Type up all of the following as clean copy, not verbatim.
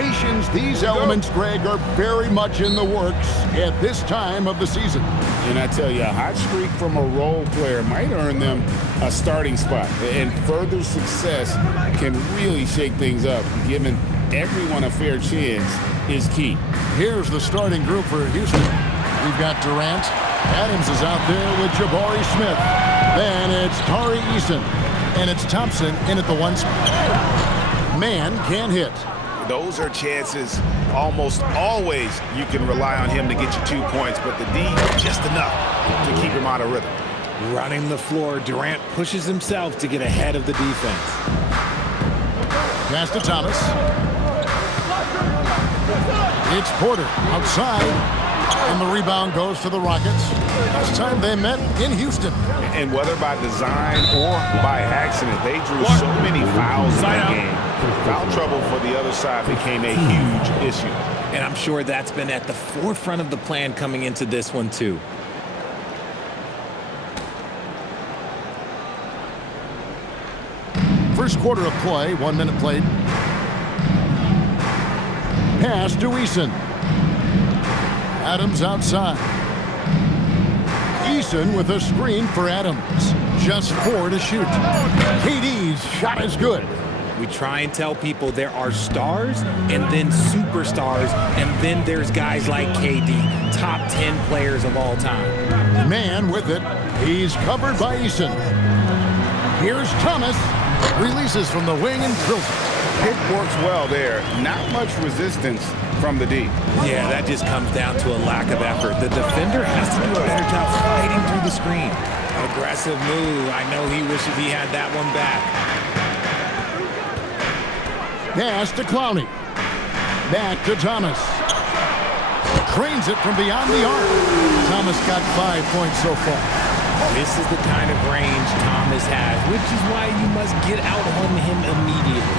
rotations, these elements, Greg, are very much in the works at this time of the season. And I tell you, a hot streak from a role player might earn them a starting spot. And further success can really shake things up. Giving everyone a fair chance is key. Here's the starting group for Houston. We've got Durant. Adams is out there with Jabari Smith. Then it's Tari Eason. And it's Thompson in at the one spot. Man can't hit. Those are chances almost always you can rely on him to get you 2 points, but the D just enough to keep him out of rhythm. Running the floor, Durant pushes himself to get ahead of the defense. Pass to Thomas. It's Porter outside. And the rebound goes to the Rockets. Last time they met in Houston. And whether by design or by accident, they drew so many fouls in that game. Foul trouble for the other side became a huge issue. And I'm sure that's been at the forefront of the plan coming into this one, too. First quarter of play, 1 minute played. Pass to Eason. Adams outside. Eason with a screen for Adams. Just 4 to shoot. KD's shot is good. We try and tell people there are stars and then superstars, and then there's guys like KD, top 10 players of all time. Man with it. He's covered by Eason. Here's Thomas. Releases from the wing and drills it. Pick works well there. Not much resistance from the D. Yeah, that just comes down to a lack of effort. The defender has to do a better job fighting through the screen. Aggressive move. I know he wishes he had that one back. Pass to Clowney. Back to Thomas. Trains it from beyond the arc. Thomas got 5 points so far. This is the kind of range Thomas has, which is why you must get out on him immediately.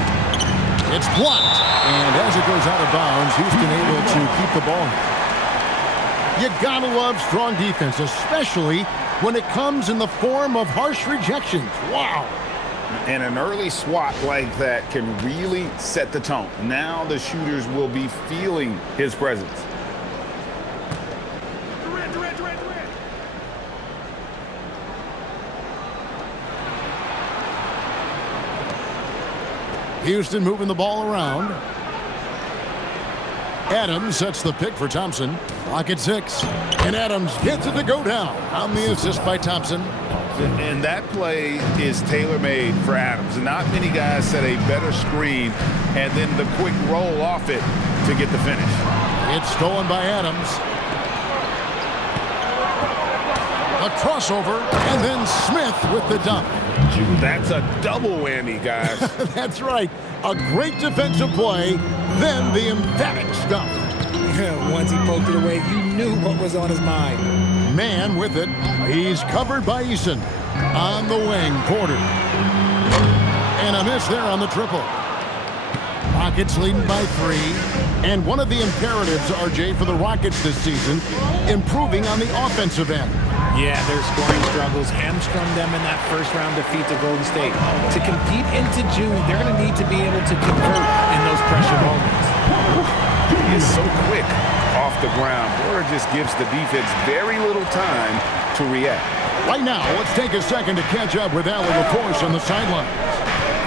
It's blocked. And as it goes out of bounds, Houston able to keep the ball. You gotta love strong defense, especially when it comes in the form of harsh rejections. Wow. And an early swat like that can really set the tone. Now the shooters will be feeling his presence. Houston moving the ball around. Adams sets the pick for Thompson. Clock at 6. And Adams gets it to go down on the assist by Thompson. And that play is tailor-made for Adams. Not many guys set a better screen and then the quick roll off it to get the finish. It's stolen by Adams. A crossover, and then Smith with the dunk. That's a double whammy, guys. That's right. A great defensive play, then the emphatic stuff. Once he poked it away, you knew what was on his mind. Man with it. He's covered by Eason. On the wing, Porter. And a miss there on the triple. Rockets leading by 3. And one of the imperatives, RJ, for the Rockets this season, improving on the offensive end. Yeah, their scoring struggles hamstrung them in that first-round defeat to Golden State. To compete into June, they're going to need to be able to convert in those pressure moments. He is so quick off the ground. Porter just gives the defense very little time to react. Right now, let's take a second to catch up with Allie LaForce on the sideline.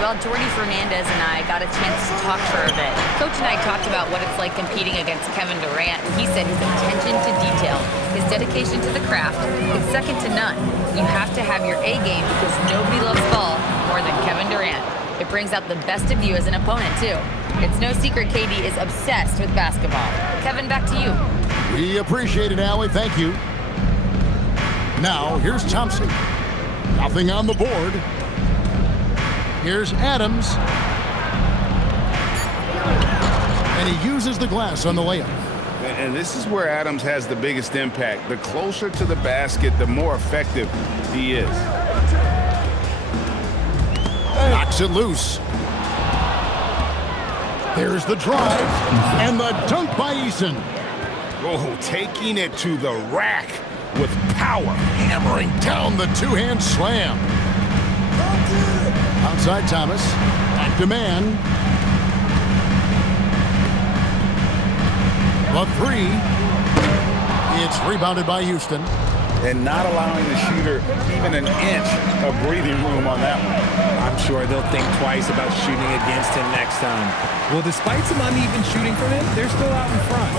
Well, Jordy Fernandez and I got a chance to talk for a bit. Coach and I talked about what it's like competing against Kevin Durant, and he said his attention to detail, his dedication to the craft, is second to none. You have to have your A game because nobody loves ball more than Kevin Durant. It brings out the best of you as an opponent, too. It's no secret KD is obsessed with basketball. Kevin, back to you. We appreciate it, Allie. Thank you. Now, here's Thompson. Nothing on the board. Here's Adams. And he uses the glass on the layup. And this is where Adams has the biggest impact. The closer to the basket, the more effective he is. Knocks it loose. There's the drive. And the dunk by Eason. Oh, taking it to the rack with power. Hammering down the two-hand slam. Outside Thomas. Back to man. A three. It's rebounded by Houston. And not allowing the shooter even an inch of breathing room on that one. I'm sure they'll think twice about shooting against him next time. Well, despite some uneven shooting from him, they're still out in front.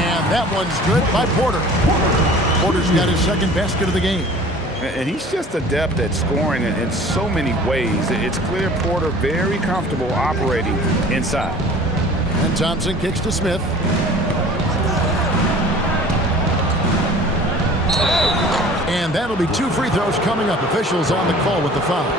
And that one's good by Porter. Porter's got his second basket of the game. And he's just adept at scoring in so many ways. It's clear Porter very comfortable operating inside. And Thompson kicks to Smith. And that'll be 2 free throws coming up. Officials on the call with the foul.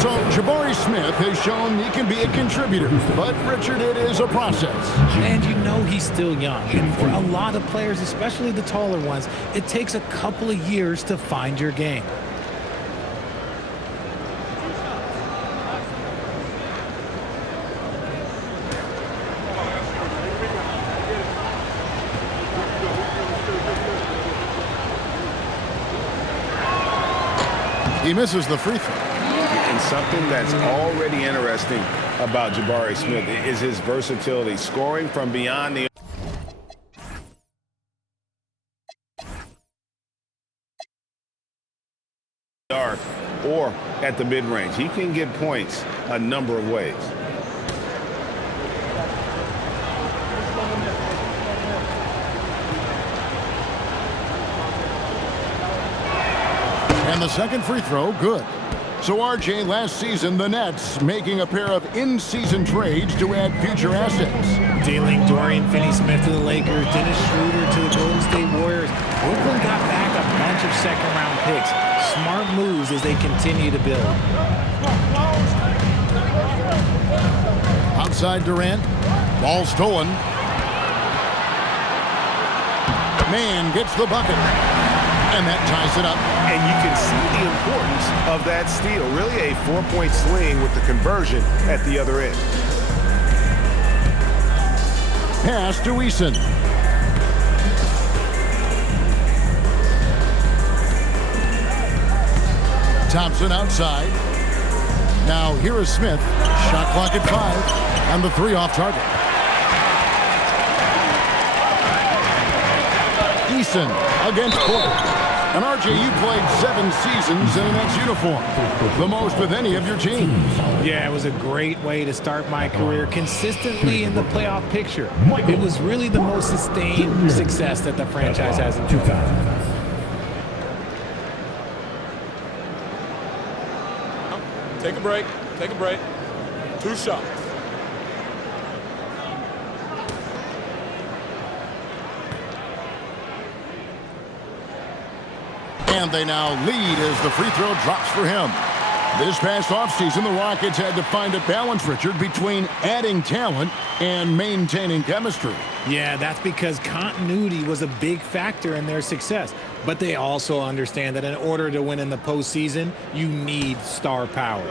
So Jabari Smith has shown he can be a contributor, but Richard, it is a process. And you know he's still young. And for a lot of players, especially the taller ones, it takes a couple of years to find your game. He misses the free throw. And something that's already interesting about Jabari Smith is his versatility, scoring from beyond the arc or at the mid-range. He can get points a number of ways. And the second free throw, good. So, RJ, last season, the Nets making a pair of in-season trades to add future assets. Dealing Dorian Finney-Smith to the Lakers, Dennis Schroeder to the Golden State Warriors. Brooklyn got back a bunch of second-round picks. Smart moves as they continue to build. Outside Durant. Ball stolen. Man gets the bucket. And that ties it up. And you can see the importance of that steal. Really a 4-point swing with the conversion at the other end. Pass to Eason. Thompson outside. Now here is Smith. Shot clock at 5. And the 3 off target. Eason against Porter. And RJ, you played 7 seasons in a Nets uniform, the most with any of your teams. Yeah, it was a great way to start my career consistently in the playoff picture. It was really the most sustained success that the franchise has enjoyed. Take a break. Take a break. 2 shots. And they now lead as the free throw drops for him. This past offseason, the Rockets had to find a balance, Richard, between adding talent and maintaining chemistry. Yeah, that's because continuity was a big factor in their success. But they also understand that in order to win in the postseason, you need star power.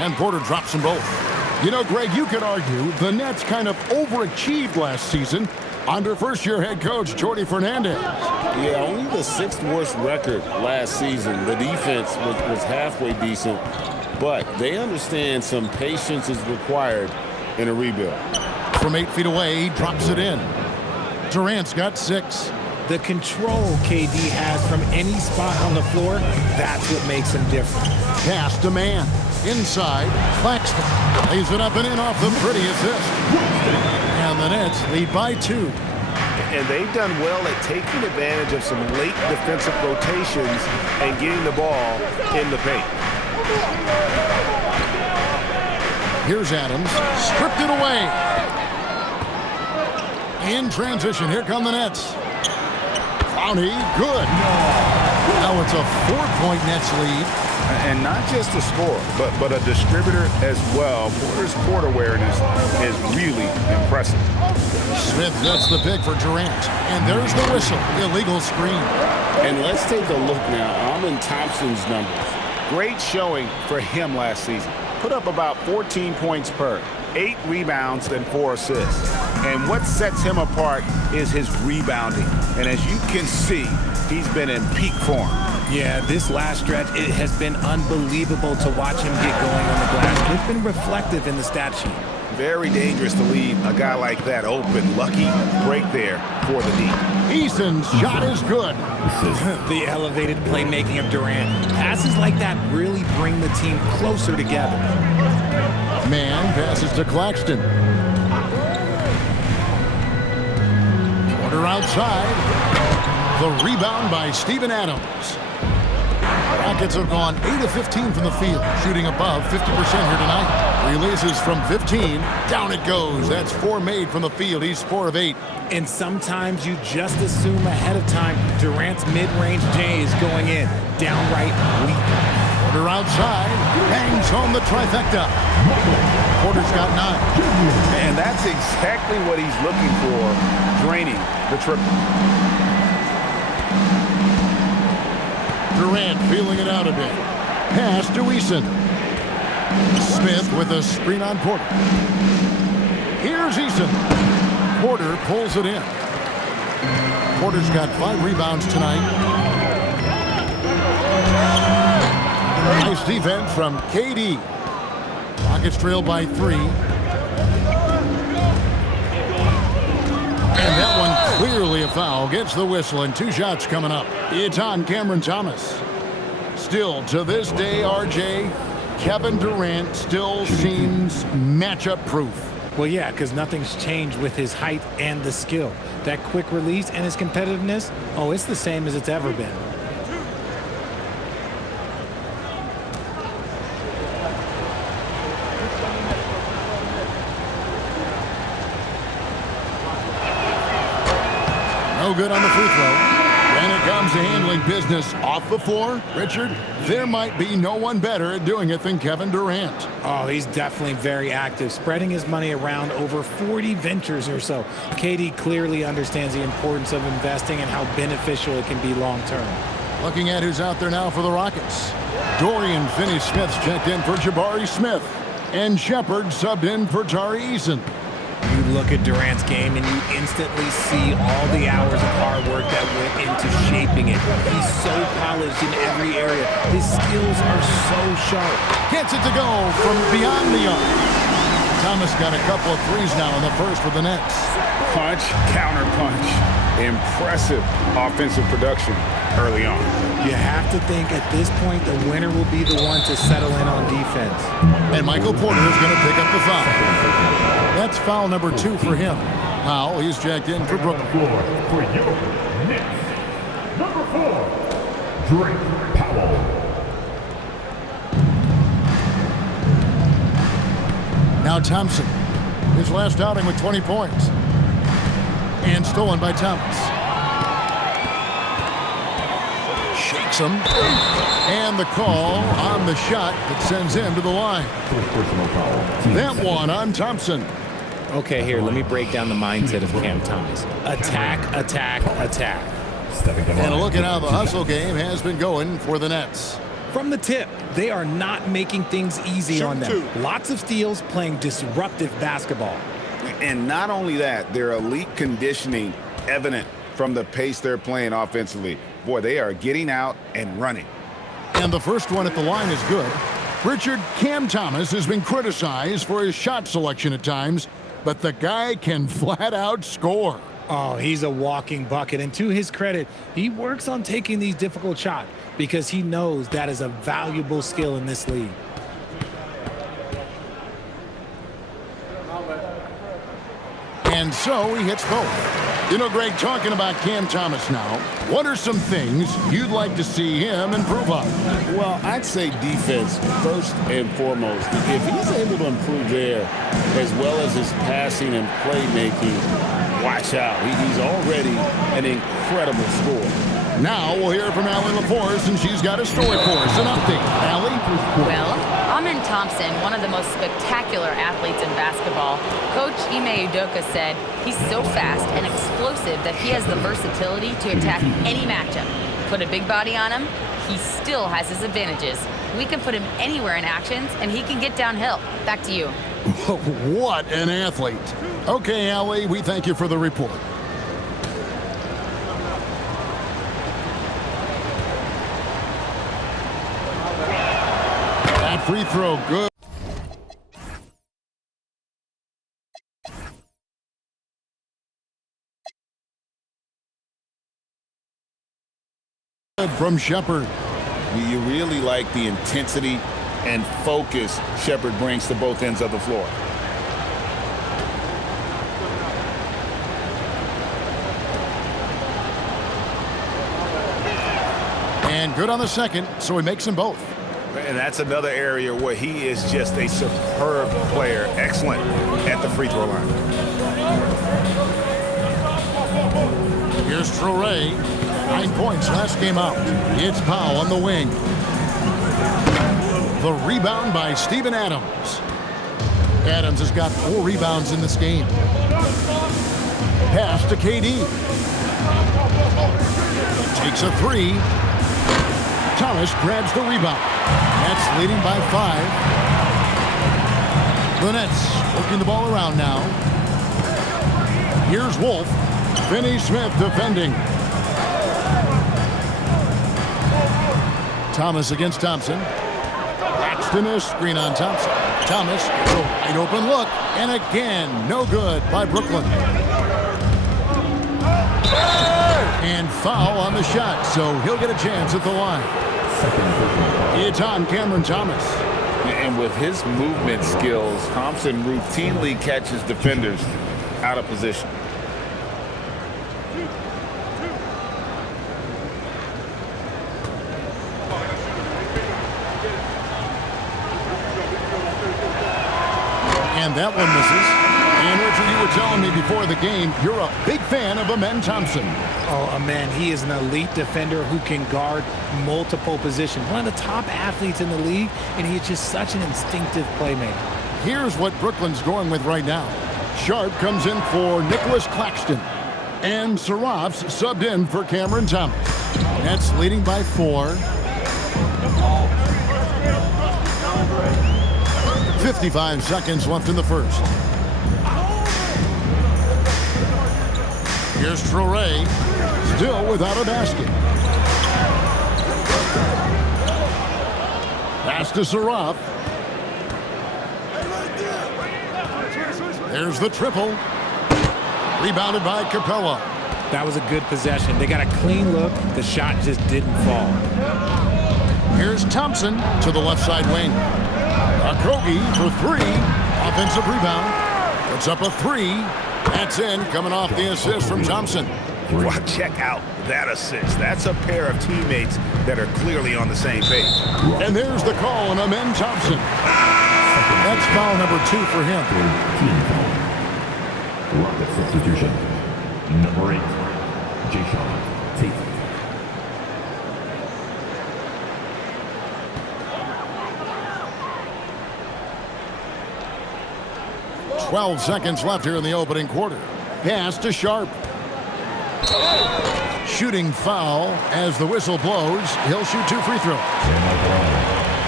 And Porter drops them both. You know, Greg, you could argue the Nets kind of overachieved last season under first-year head coach Jordi Fernandez. Yeah, only the 6th worst record last season. The defense was halfway decent, but they understand some patience is required in a rebuild. From 8 feet away, he drops it in. Durant's got 6. The control KD has from any spot on the floor, that's what makes him different. Pass to man. Inside, Claxton lays it up and in off the pretty assist. And the Nets lead by 2. And they've done well at taking advantage of some late defensive rotations and getting the ball in the paint. Here's Adams, stripped it away. In transition, here come the Nets. Clowney, good. Now it's a 4-point Nets lead. And not just a scorer, but a distributor as well. Porter's court awareness is really impressive. Smith gets the pick for Durant. And there's the whistle. Illegal screen. And let's take a look now. Amen Thompson's numbers. Great showing for him last season. Put up about 14 points per, 8 rebounds, and 4 assists. And what sets him apart is his rebounding. And as you can see, he's been in peak form. Yeah, this last stretch, it has been unbelievable to watch him get going on the glass. It's been reflective in the stat sheet. Very dangerous to leave a guy like that open. Lucky break there for the D. Eason's shot is good. The elevated playmaking of Durant. Passes like that really bring the team closer together. Man passes to Claxton. Porter outside. The rebound by Steven Adams. Rockets have gone 8 of 15 from the field, shooting above 50% here tonight. Releases from 15. Down it goes. That's 4 made from the field. He's 4 of 8. And sometimes you just assume ahead of time Durant's mid-range J is going in. Downright weak. Porter outside. Hangs home the trifecta. Porter's got 9. And that's exactly what he's looking for, draining the triple. Durant feeling it out a bit. Pass to Eason. Smith with a screen on Porter. Here's Eason. Porter pulls it in. Porter's got 5 rebounds tonight. Nice defense from KD. Rockets trail by 3. And that one clearly a foul. Gets the whistle and 2 shots coming up. It's on Cameron Thomas. Still, to this day, RJ, Kevin Durant still seems matchup proof. Well, yeah, because nothing's changed with his height and the skill. That quick release and his competitiveness, oh, it's the same as it's ever been. No good on the free throw. When it comes to handling business off the floor, Richard, there might be no one better at doing it than Kevin Durant. Oh, he's definitely very active, spreading his money around over 40 ventures or so. KD clearly understands the importance of investing and how beneficial it can be long-term. Looking at who's out there now for the Rockets. Dorian Finney-Smith's checked in for Jabari Smith. And Shepard subbed in for Tari Eason. You look at Durant's game and you instantly see all the hours of hard work that went into shaping it. He's so polished in every area. His skills are so sharp. Gets it to go from beyond the arc. Thomas got a couple of threes now in the first for the Nets. Punch, counter punch. Impressive offensive production early on. You have to think at this point the winner will be the one to settle in on defense. And Michael Porter is going to pick up the foul. That's foul number 2 for him. Powell, he's jacked in for Brooklyn. For your Knicks, number 4, Drake Powell. Now Thompson, his last outing with 20 points. And stolen by Thomas. Shakes him. And the call on the shot that sends him to the line. That one on Thompson. Okay, here, let me break down the mindset of Cam Thomas. Attack, attack, attack. And a look at how the hustle game has been going for the Nets. From the tip, they are not making things easy on them. Lots of steals, playing disruptive basketball. And not only that, their elite conditioning evident from the pace they're playing offensively. Boy, they are getting out and running. And the first one at the line is good. Richard, Cam Thomas has been criticized for his shot selection at times, but the guy can flat out score. Oh, he's a walking bucket. And to his credit, he works on taking these difficult shots because he knows that is a valuable skill in this league. And so he hits both. You know, Greg, talking about Cam Thomas now, what are some things you'd like to see him improve on? Well, I'd say defense first and foremost. If he's able to improve there, as well as his passing and playmaking, watch out. He's already an incredible scorer. Now we'll hear from Allie LaForce, and she's got a story for us. An update. Allie? Well, Amen Thompson, one of the most spectacular athletes in basketball, Coach Ime Udoka said he's so fast and explosive that he has the versatility to attack any matchup. Put a big body on him, he still has his advantages. We can put him anywhere in actions, and he can get downhill. Back to you. What an athlete. Okay, Allie, we thank you for the report. free throw, good. From Shepherd. You really like the intensity and focus Shepherd brings to both ends of the floor. And good on the second, so he makes them both. And that's another area where he is just a superb player. Excellent at the free throw line. Here's Traore. 9 points last game out. It's Powell on the wing. The rebound by Steven Adams. Adams has got 4 rebounds in this game. Pass to KD. Takes a 3. Thomas grabs the rebound. Nets leading by 5. The Nets working the ball around now. Here's Wolf. Finney Smith defending. Thomas against Thompson. Braxton is screen on Thompson. Thomas, it's a wide open look. And again, no good by Brooklyn. And foul on the shot, so he'll get a chance at the line. It's on Cameron Thomas. And with his movement skills, Thompson routinely catches defenders out of position. And that one misses. And Richard, you were telling me before the game, you're a big fan of Amen Thompson. Oh, Amen, he is an elite defender who can guard multiple positions. One of the top athletes in the league, and he's just such an instinctive playmaker. Here's what Brooklyn's going with right now. Sharp comes in for Nicholas Claxton. And Saraf's subbed in for Cameron Thomas. Nets leading by 4. 55 seconds left in the first. Here's Traore, still without a basket. Pass to Saraf. There's the triple. Rebounded by Capella. That was a good possession. They got a clean look. The shot just didn't fall. Here's Thompson to the left side wing. Okogie for 3. Offensive rebound. Puts up a 3. That's in, coming off the assist from Thompson. Wow, check out that assist. That's a pair of teammates that are clearly on the same page. And there's the call on Amen Thompson. That's foul number 2 for him. Rocket substitution. Number 8, Jason Tate. 12 seconds left here in the opening quarter. Pass to Sharp. Shooting foul as the whistle blows. He'll shoot 2 free throws.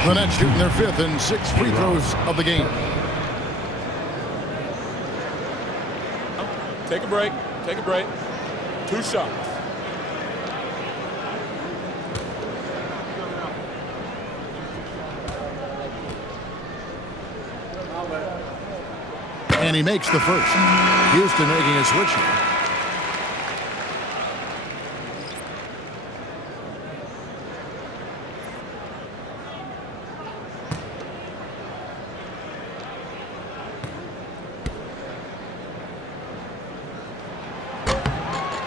The Nets shooting their 5th and 6th free throws of the game. Take a break. Take a break. 2 shots. And he makes the first. Houston making a switch here.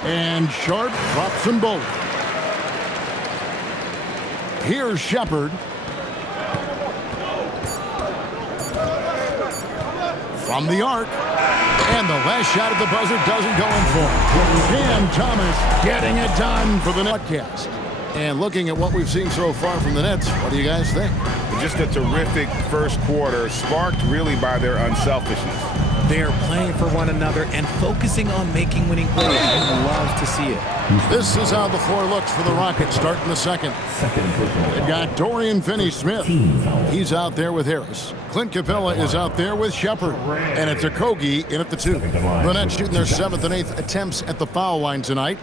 And Sharp drops them both. Here's Shepherd. From the arc. And the last shot at the buzzer doesn't go in for him. Cam Thomas getting it done for the Netcast. And looking at what we've seen so far from the Nets, what do you guys think? Just a terrific first quarter, sparked really by their unselfishness. They are playing for one another and focusing on making winning plays. I love to see it. This is how the floor looks for the Rockets starting the second. They've got Dorian Finney-Smith. He's out there with Harris. Clint Capella is out there with Shepherd. And it's Okogie in at the 2. The Nets shooting their 7th and 8th attempts at the foul line tonight.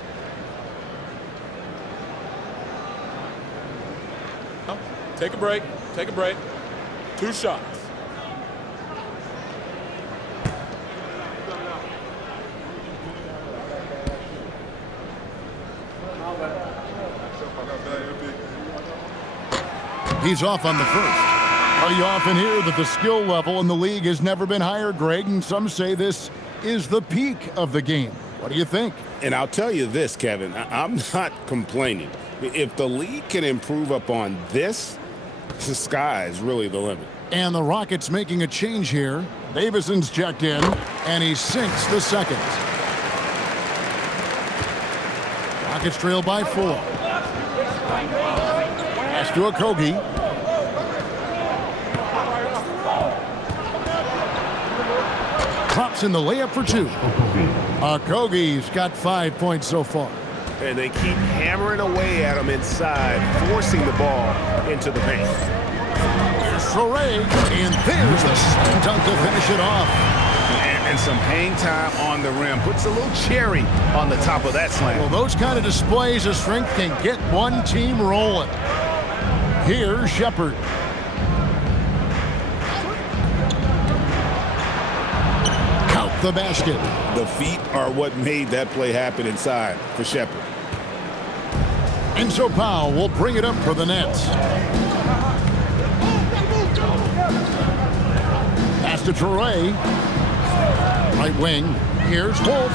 Take a break. Take a break. 2 shots. He's off on the first. Well, you often hear that the skill level in the league has never been higher, Greg, and some say this is the peak of the game. What do you think? And I'll tell you this, Kevin, I'm not complaining. If the league can improve upon this, the sky is really the limit. And the Rockets making a change here. Davison's checked in, and he sinks the second. Rockets trail by 4. Pass to Okogie. Klops in the layup for 2. Okogie's got 5 points so far. And they keep hammering away at him inside, forcing the ball into the paint. Here's Traore, and there's the slam dunk to finish it off. And some hang time on the rim. Puts a little cherry on the top of that slam. Well, those kind of displays of strength can get one team rolling. Here's Shepard. Count the basket. The feet are what made that play happen inside for Shepard. And so Powell will bring it up for the Nets. Pass to Traore. Right wing. Here's Wolf.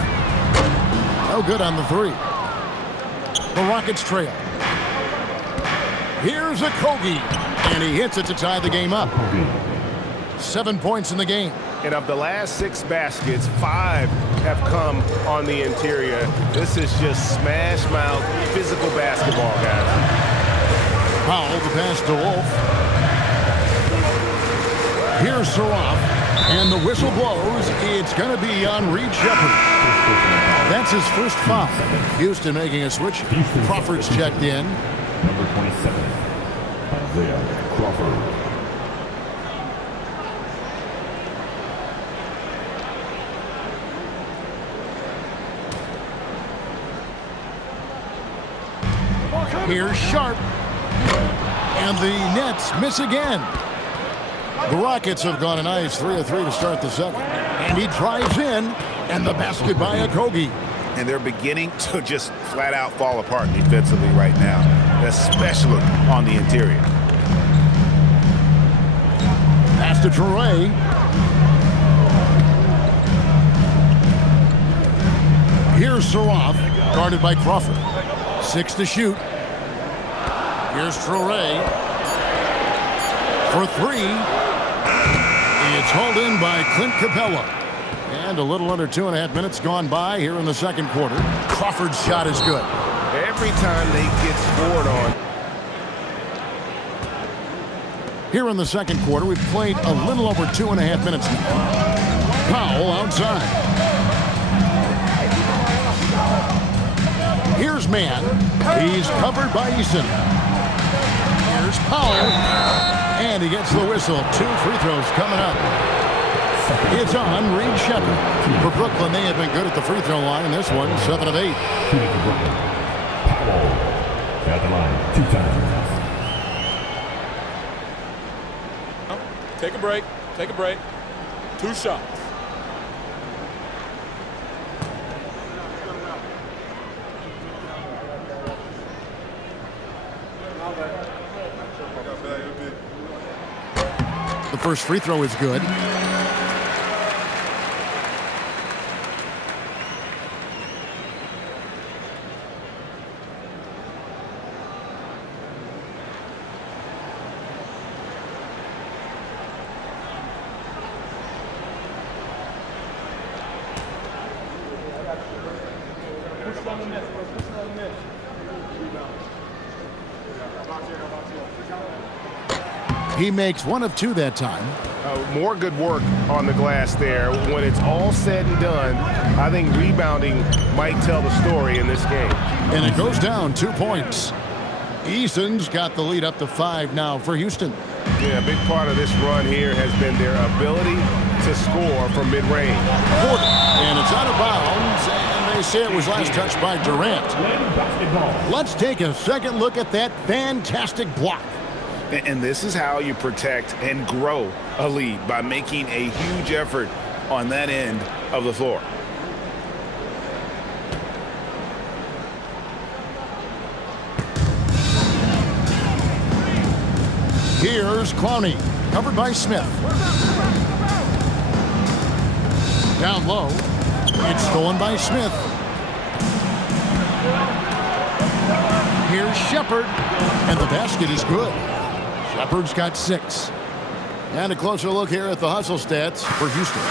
No good on the 3. The Rockets trail. Here's Okogie. And he hits it to tie the game up. 7 points in the game. And of the last 6 baskets, 5 have come on the interior. This is just smash mouth physical basketball, guys. Powell, the pass to Wolf. Here's Saraf. And the whistle blows. It's going to be on Reed Shepard. That's his first foul. Houston making a switch. Crawford's checked in. Number 27, Isaiah Crawford. Here's Sharp. And the Nets miss again. The Rockets have gone a nice 3 of 3 to start the second. And he drives in. And the basket by Okogie. And they're beginning to just flat out fall apart defensively right now, especially on the interior. Pass to Traore. Here's Saraf, guarded by Crawford. 6 to shoot. Here's Traore. For 3. It's hauled in by Clint Capella. And a little under 2.5 minutes gone by here in the second quarter. Crawford's shot is good. Every time they get scored on. Here in the second quarter, we've played a little over 2.5 minutes now. Powell outside. Here's Mann. He's covered by Eason. Here's Powell. And he gets the whistle. 2 free throws coming up. It's on Reed Shepard. For Brooklyn, they have been good at the free throw line in this one, 7 of 8. Powell at the line 2 times. Take a break. Take a break. 2 shots. The first free throw is good. He makes 1 of 2 that time. More good work on the glass there. When it's all said and done, I think rebounding might tell the story in this game. And it goes down 2 points. Eason's got the lead up to 5 now for Houston. Yeah, a big part of this run here has been their ability to score from mid-range. And it's out of bounds, and they say it was last touched by Durant. Let's take a second look at that fantastic block. And this is how you protect and grow a lead, by making a huge effort on that end of the floor. Here's Clowney, covered by Smith. Down low, it's stolen by Smith. Here's Shepherd, and the basket is good. Shepherd's got 6. And a closer look here at the hustle stats for Houston.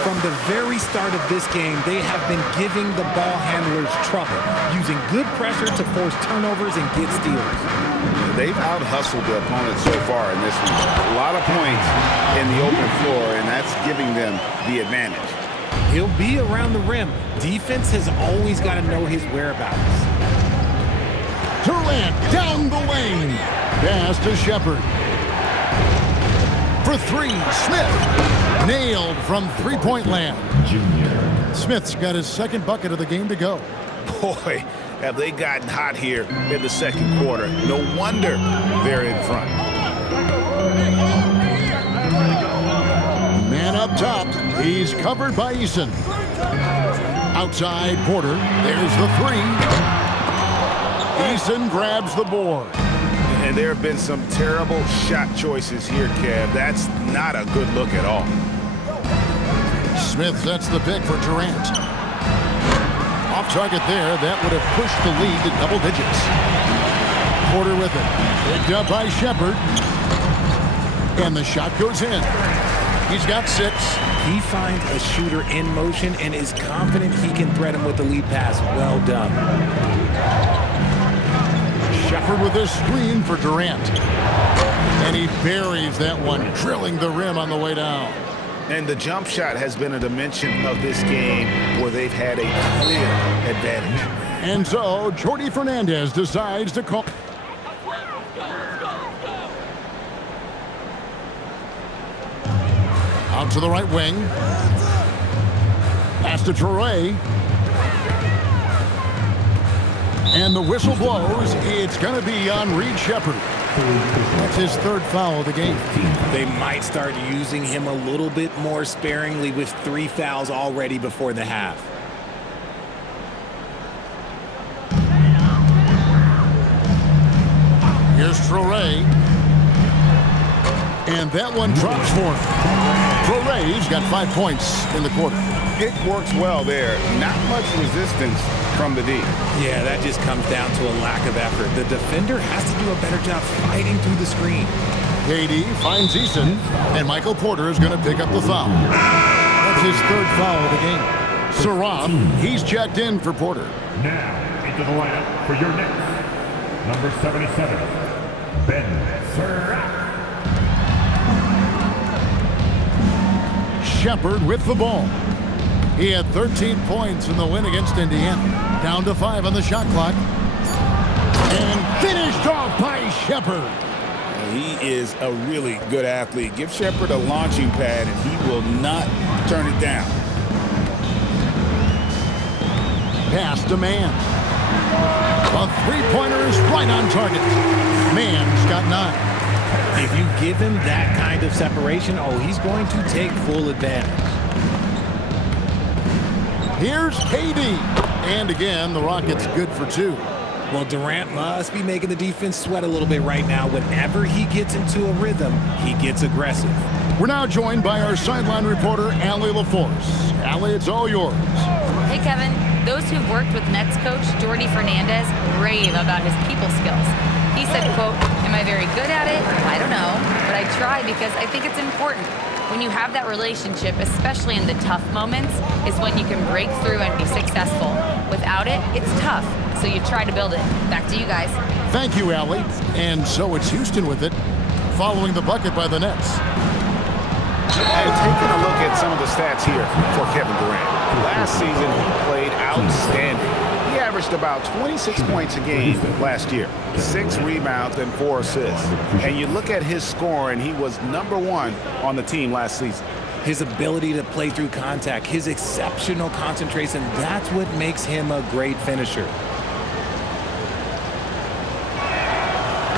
From the very start of this game, they have been giving the ball handlers trouble, using good pressure to force turnovers and get steals. They've out-hustled the opponent so far in this one. A lot of points in the open floor, and that's giving them the advantage. He'll be around the rim. Defense has always got to know his whereabouts. Durant down the lane. Pass to Shepherd. For 3, Smith. Nailed from three-point land. Junior. Smith's got his second bucket of the game to go. Boy, have they gotten hot here in the second quarter. No wonder they're in front. Man up top. He's covered by Eason. Outside Porter. There's the 3. Eason grabs the board. And there have been some terrible shot choices here, Kev. That's not a good look at all. Smith sets the pick for Durant. Off target there. That would have pushed the lead to double digits. Porter with it. Picked up by Shepherd. And the shot goes in. He's got 6. He finds a shooter in motion and is confident he can thread him with the lead pass. Well done. Shepherd with a screen for Durant. And he buries that one, drilling the rim on the way down. And the jump shot has been a dimension of this game where they've had a clear advantage. And so, Jordi Fernandez decides to call. Out to the right wing. Pass to Traore. And the whistle blows. It's going to be on Reed Shepherd. That's his 3rd foul of the game. They might start using him a little bit more sparingly with 3 fouls already before the half. Here's Traore. And that one drops for him. Traore's got 5 points in the quarter. It works well there. Not much resistance from the D. Yeah, that just comes down to a lack of effort. The defender has to do a better job fighting through the screen. KD finds Eason, and Michael Porter is going to pick up the foul. That's his 3rd foul of the game. Saraf, he's checked in for Porter. Now into the lineup for your Knicks. Number 77, Ben Surratt. Shepherd with the ball. He had 13 points in the win against Indiana. Down to 5 on the shot clock. And finished off by Shepherd. He is a really good athlete. Give Shepherd a launching pad, and he will not turn it down. Pass to Mann. A three-pointer is right on target. Mann's got 9. If you give him that kind of separation, oh, he's going to take full advantage. Here's KD. And again, the Rockets good for 2. Well, Durant must be making the defense sweat a little bit right now. Whenever he gets into a rhythm, he gets aggressive. We're now joined by our sideline reporter, Allie LaForce. Allie, it's all yours. Hey, Kevin. Those who've worked with Nets coach Jordi Fernandez rave about his people skills. He said, quote, "Am I very good at it? I don't know, but I try because I think it's important. When you have that relationship, especially in the tough moments, is when you can break through and be successful. Without it, it's tough, so you try to build it." Back to you guys. Thank you, Allie. And so it's Houston with it, following the bucket by the Nets. And taking a look at some of the stats here for Kevin Durant. Last season, he played outstanding. He averaged about 26 points a game last year, 6 rebounds and 4 assists. And you look at his score, and he was #1 on the team last season. His ability to play through contact, his exceptional concentration, that's what makes him a great finisher.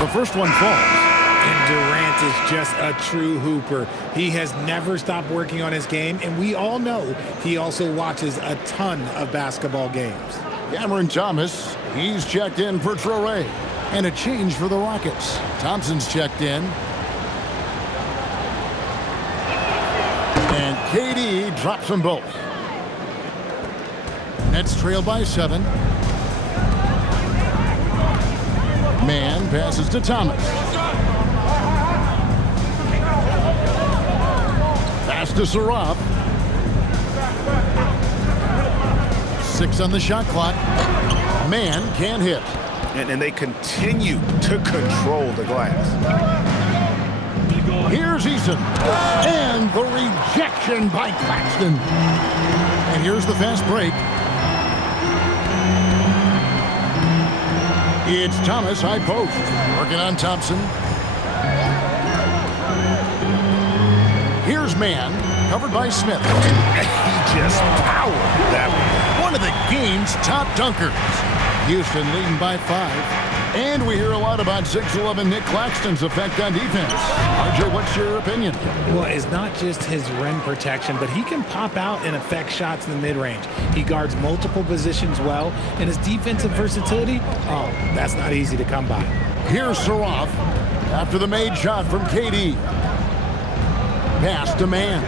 The first one falls. And Durant is just a true hooper. He has never stopped working on his game, and we all know he also watches a ton of basketball games. Cameron Thomas, he's checked in for Traore. And a change for the Rockets. Thompson's checked in. And KD drops them both. Nets trail by 7. Man passes to Thomas. Pass to Saraf. 6 on the shot clock. Man can't hit. And they continue to control the glass. Here's Eason. And the rejection by Claxton. And here's the fast break. It's Thomas, high post. Working on Thompson. Here's Man, covered by Smith. And he just powered that one of the game's top dunkers. Houston leading by 5. And we hear a lot about 6'11" Nick Claxton's effect on defense. RJ, what's your opinion? Well, it's not just his rim protection, but he can pop out and affect shots in the mid-range. He guards multiple positions well, and his defensive versatility, oh, that's not easy to come by. Here's Saraf after the made shot from KD. Pass to Man.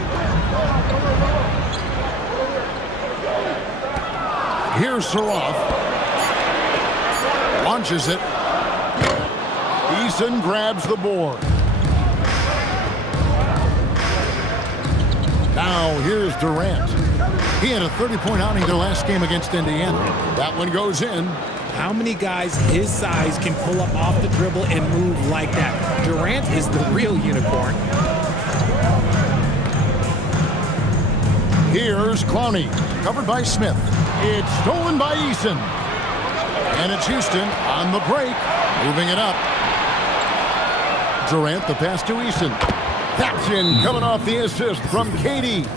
Here's Saraf. Launches it. Eason grabs the board. Now here's Durant. He had a 30-point outing their last game against Indiana. That one goes in. How many guys his size can pull up off the dribble and move like that? Durant is the real unicorn. Here's Clowney, covered by Smith. It's stolen by Eason. And it's Houston on the break, moving it up. Durant, the pass to Eason. That's in, coming off the assist from KD.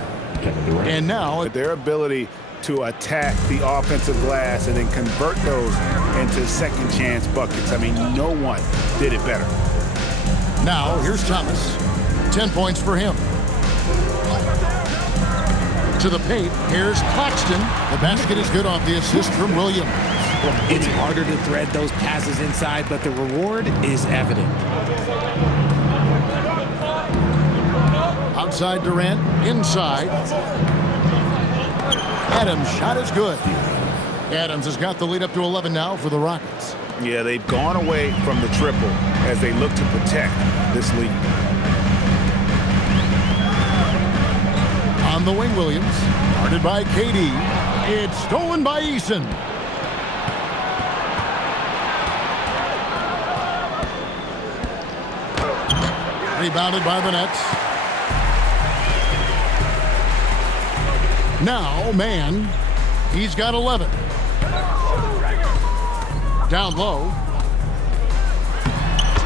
And now their ability to attack the offensive glass and then convert those into second chance buckets. I mean, no one did it better. Now here's Thomas. 10 points for him. To the paint, here's Claxton. The basket is good off the assist from Williams. It's harder to thread those passes inside, but the reward is evident. Outside Durant, inside. Adams' shot is good. Adams has got the lead up to 11 now for the Rockets. Yeah, they've gone away from the triple as they look to protect this lead. On the wing, Williams. Guarded by KD. It's stolen by Eason. Rebounded by the Nets. Now, Man. He's got 11. Down low.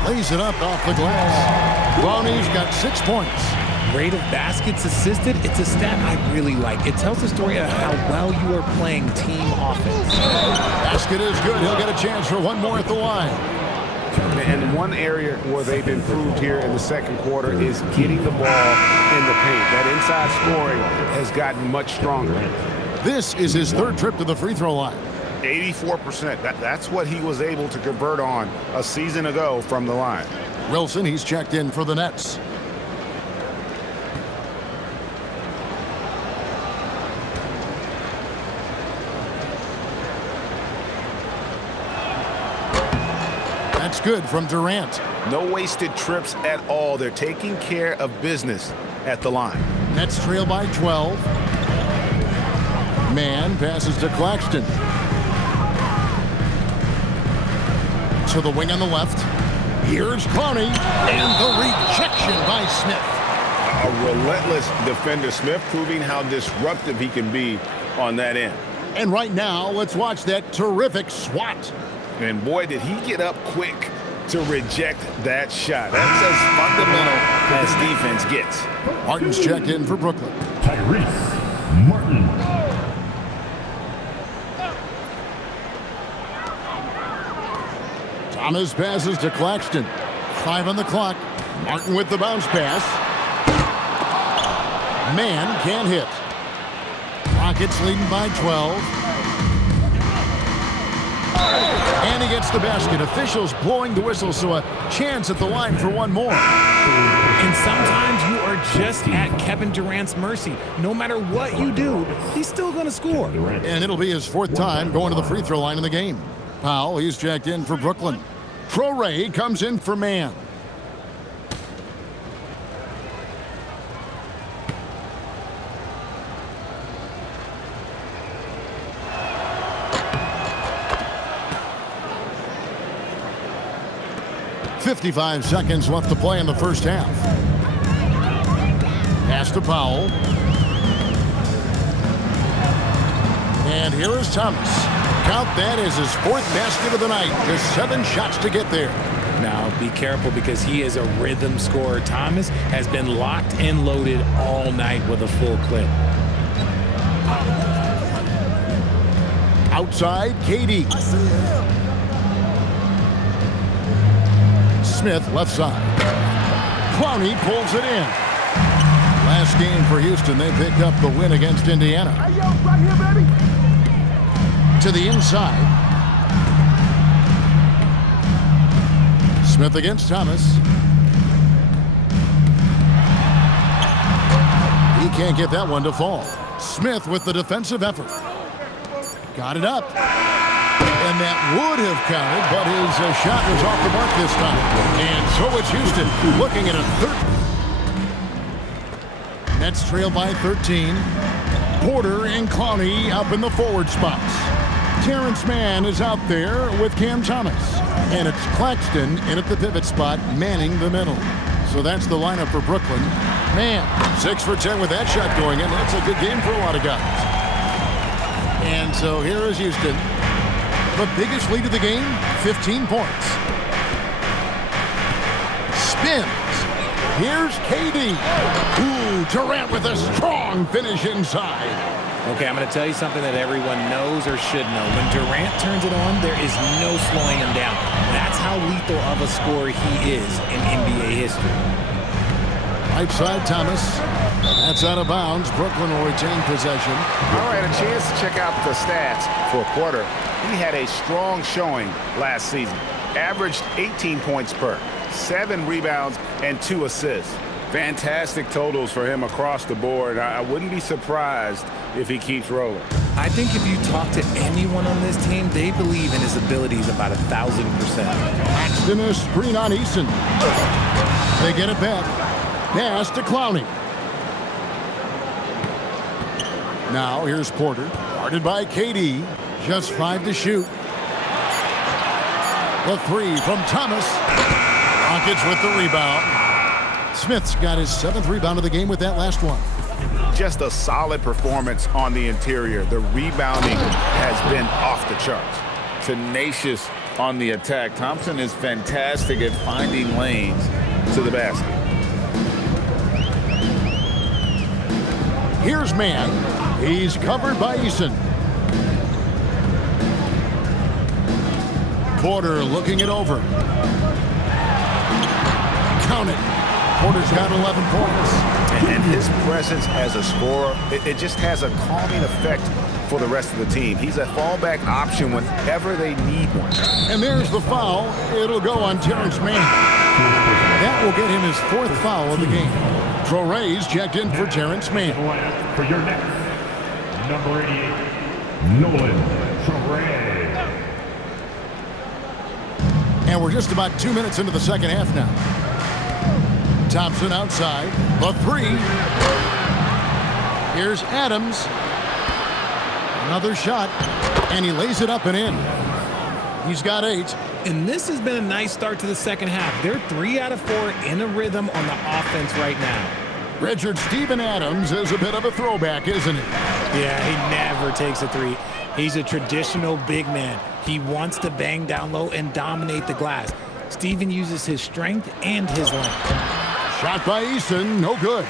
Lays it up off the glass. Clowney's got 6 points. Rate of baskets assisted, it's a stat I really like. It tells the story of how well you are playing team offense. Basket is good. He'll get a chance for one more at the line. And one area where they've improved here in the second quarter is getting the ball in the paint. That inside scoring has gotten much stronger. This is his 3rd trip to the free throw line. 84%. That's what he was able to convert on a season ago from the line. Wilson, he's checked in for the Nets. That's good from Durant. No wasted trips at all. They're taking care of business at the line. Nets trail by 12. Man passes to Claxton. To the wing on the left. Here's Clowney. And the rejection by Smith. A relentless defender. Smith proving how disruptive he can be on that end. And right now, let's watch that terrific swat. And boy, did he get up quick to reject that shot. That's as fundamental as defense gets. Martin's checked in for Brooklyn. Tyrese Martin. Thomas passes to Claxton. 6:05 on the clock. Martin with the bounce pass. Man can't hit. Rockets leading by 12. And he gets the basket. Officials blowing the whistle, so a chance at the line for one more. And sometimes you are just at Kevin Durant's mercy. No matter what you do, he's still going to score. And it'll be his 4th time going to the free throw line in the game. Powell, he's checked in for Brooklyn. Traore comes in for Man. .55 seconds left to play in the first half. Pass to Powell. And here is Thomas. Count that as his 4th basket of the night. Just 7 shots to get there. Now, be careful because he is a rhythm scorer. Thomas has been locked and loaded all night with a full clip. Outside, KD. Smith, left side. Clowney pulls it in. Last game for Houston, they picked up the win against Indiana. Hey, yo, right here, baby. To the inside. Smith against Thomas. He can't get that one to fall. Smith with the defensive effort. Got it up. And that would have counted, but his shot was off the mark this time. And so it's Houston looking at a third. Nets trail by 13. Porter and Clowney up in the forward spots. Terrence Mann is out there with Cam Thomas. And it's Claxton in at the pivot spot, manning the middle. So that's the lineup for Brooklyn. Man, 6 for 10 with that shot going in. That's a good game for a lot of guys. And so here is Houston. The biggest lead of the game, 15 points. Spins. Here's KD. Ooh, Durant with a strong finish inside. Okay, I'm going to tell you something that everyone knows or should know. When Durant turns it on, there is no slowing him down. That's how lethal of a scorer he is in NBA history. Right side, Thomas. That's out of bounds. Brooklyn will retain possession. All right, a chance to check out the stats for Porter. He had a strong showing last season. Averaged 18 points per, 7 rebounds, and 2 assists. Fantastic totals for him across the board. I wouldn't be surprised if he keeps rolling. I think if you talk to anyone on this team, they believe in his abilities about 1,000%. Paxton a screen on Eason. They get it back. Pass to Clowney. Now here's Porter. Guarded by KD. Just 5 to shoot. The 3 from Thomas. Rockets with the rebound. Smith's got his 7th rebound of the game with that last one. Just a solid performance on the interior. The rebounding has been off the charts. Tenacious on the attack. Thompson is fantastic at finding lanes to the basket. Here's Man. He's covered by Eason. Porter looking it over. Count it. Porter's got 11 points. And his presence as a scorer, it just has a calming effect for the rest of the team. He's a fallback option whenever they need one. And there's the foul. It'll go on Terrence Mann. That will get him his 4th foul of the game. Traore's checked in for Terrence Mann. For your next, number 88, Nolan Traore. And we're just about 2 minutes into the second half now. Thompson outside. The 3. Here's Adams. Another shot. And he lays it up and in. He's got 8. And this has been a nice start to the second half. They're 3 out of 4 in a rhythm on the offense right now. Richard Steven Adams is a bit of a throwback, isn't he? Yeah, he never takes a 3. He's a traditional big man. He wants to bang down low and dominate the glass. Steven uses his strength and his length. Shot by Eason, no good.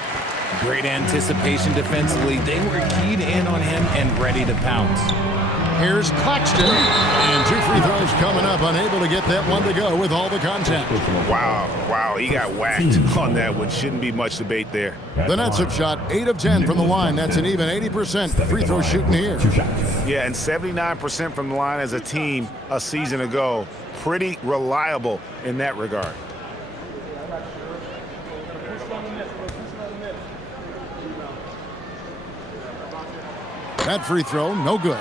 Great anticipation defensively. They were keyed in on him and ready to pounce. Here's Claxton. And 2 free throws coming up. Unable to get that one to go with all the contact. Wow, he got whacked on that one. Shouldn't be much debate there. The Nets have shot 8 of 10 from the line. That's an even 80% free throw shooting here. Yeah, and 79% from the line as a team a season ago. Pretty reliable in that regard. That free throw, no good.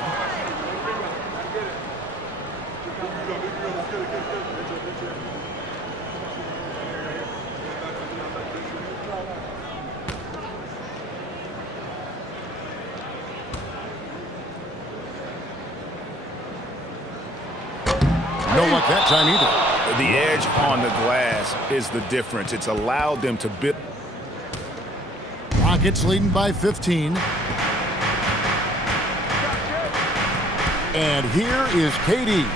No luck that time either. The edge on the glass is the difference. It's allowed them to build. Rockets leading by 15. And here is KD.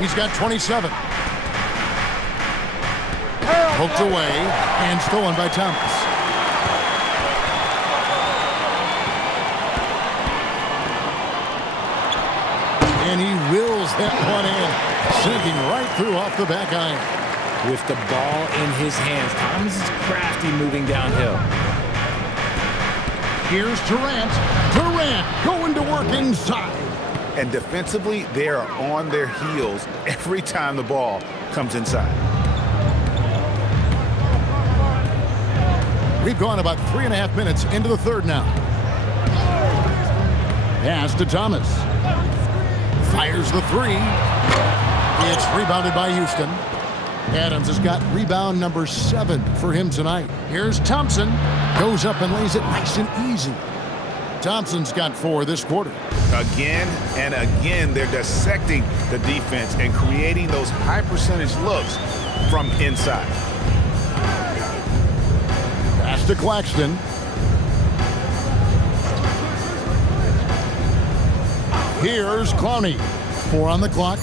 He's got 27. Poked away and stolen by Thomas. And he wills that one in, sinking right through off the back iron. With the ball in his hands, Thomas is crafty moving downhill. Here's Durant. Durant going to work inside. And defensively, they are on their heels every time the ball comes inside. We've gone about 3.5 minutes into the third now. Pass to Thomas. Fires the three. It's rebounded by Houston. Adams has got rebound number 7 for him tonight. Here's Thompson. Goes up and lays it nice and easy. Thompson's got 4 this quarter. Again and again, they're dissecting the defense and creating those high percentage looks from inside. Pass to Claxton. Here's Clowney. 4 on the clock.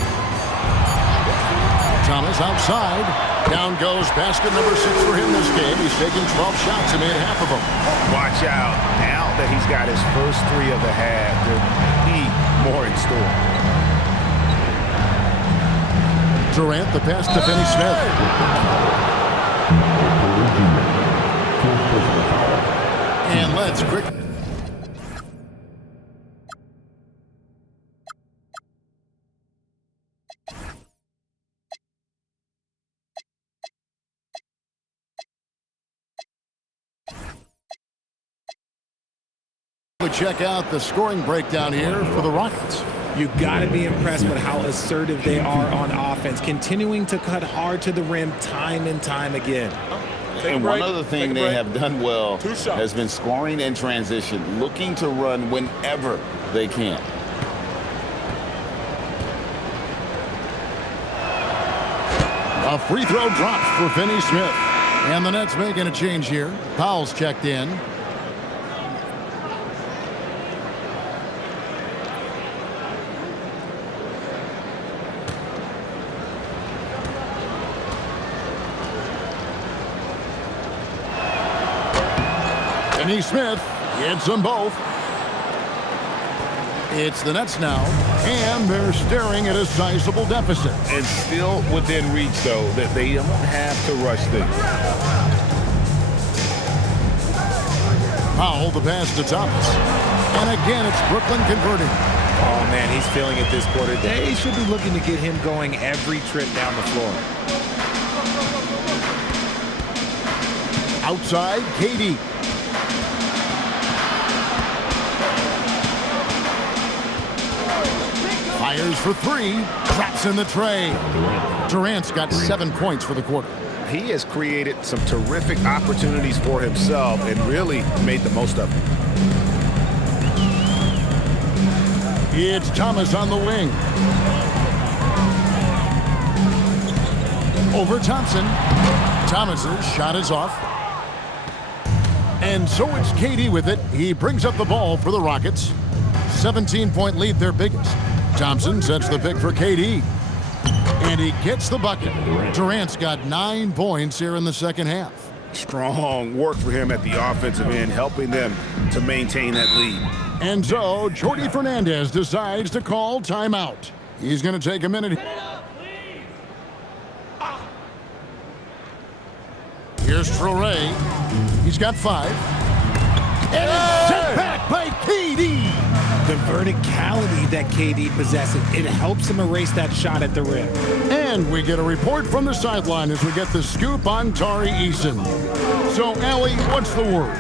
Thomas outside. Down goes basket number 6 for him this game. He's taken 12 shots and made half of them. Watch out. Now that he's got his first 3 of the half, there'll be more in store. Durant, the pass to Finney Smith. And let's quick. Check out the scoring breakdown here for the Rockets. You got to be impressed with how assertive they are on offense, continuing to cut hard to the rim time and time again. And one other thing they have done well has been scoring in transition, looking to run whenever they can. A free throw drops for Finney Smith. And the Nets making a change here. Powell's checked in. Finney Smith hits them both. It's the Nets now, and they're staring at a sizable deficit. And still within reach, though, that they don't have to rush things. Powell, the pass to Thomas. And again, it's Brooklyn converting. Oh, man, he's feeling it this quarter. They should be looking to get him going every trip down the floor. Outside, KD. Fires for 3, traps in the tray. Durant's got 7 points for the quarter. He has created some terrific opportunities for himself and really made the most of it. It's Thomas on the wing. Over Thompson. Thomas's shot is off. And so it's KD with it. He brings up the ball for the Rockets. 17-point lead, their biggest. Thompson sets the pick for KD. And he gets the bucket. Durant's got 9 points here in the second half. Strong work for him at the offensive end, helping them to maintain that lead. And so, Jordi Fernandez decides to call timeout. He's going to take a minute. Here's Traore. He's got 5. And it's sent back by KD. The verticality that KD possesses, it helps him erase that shot at the rim. And we get a report from the sideline as we get the scoop on Tari Eason. So, Allie, what's the word?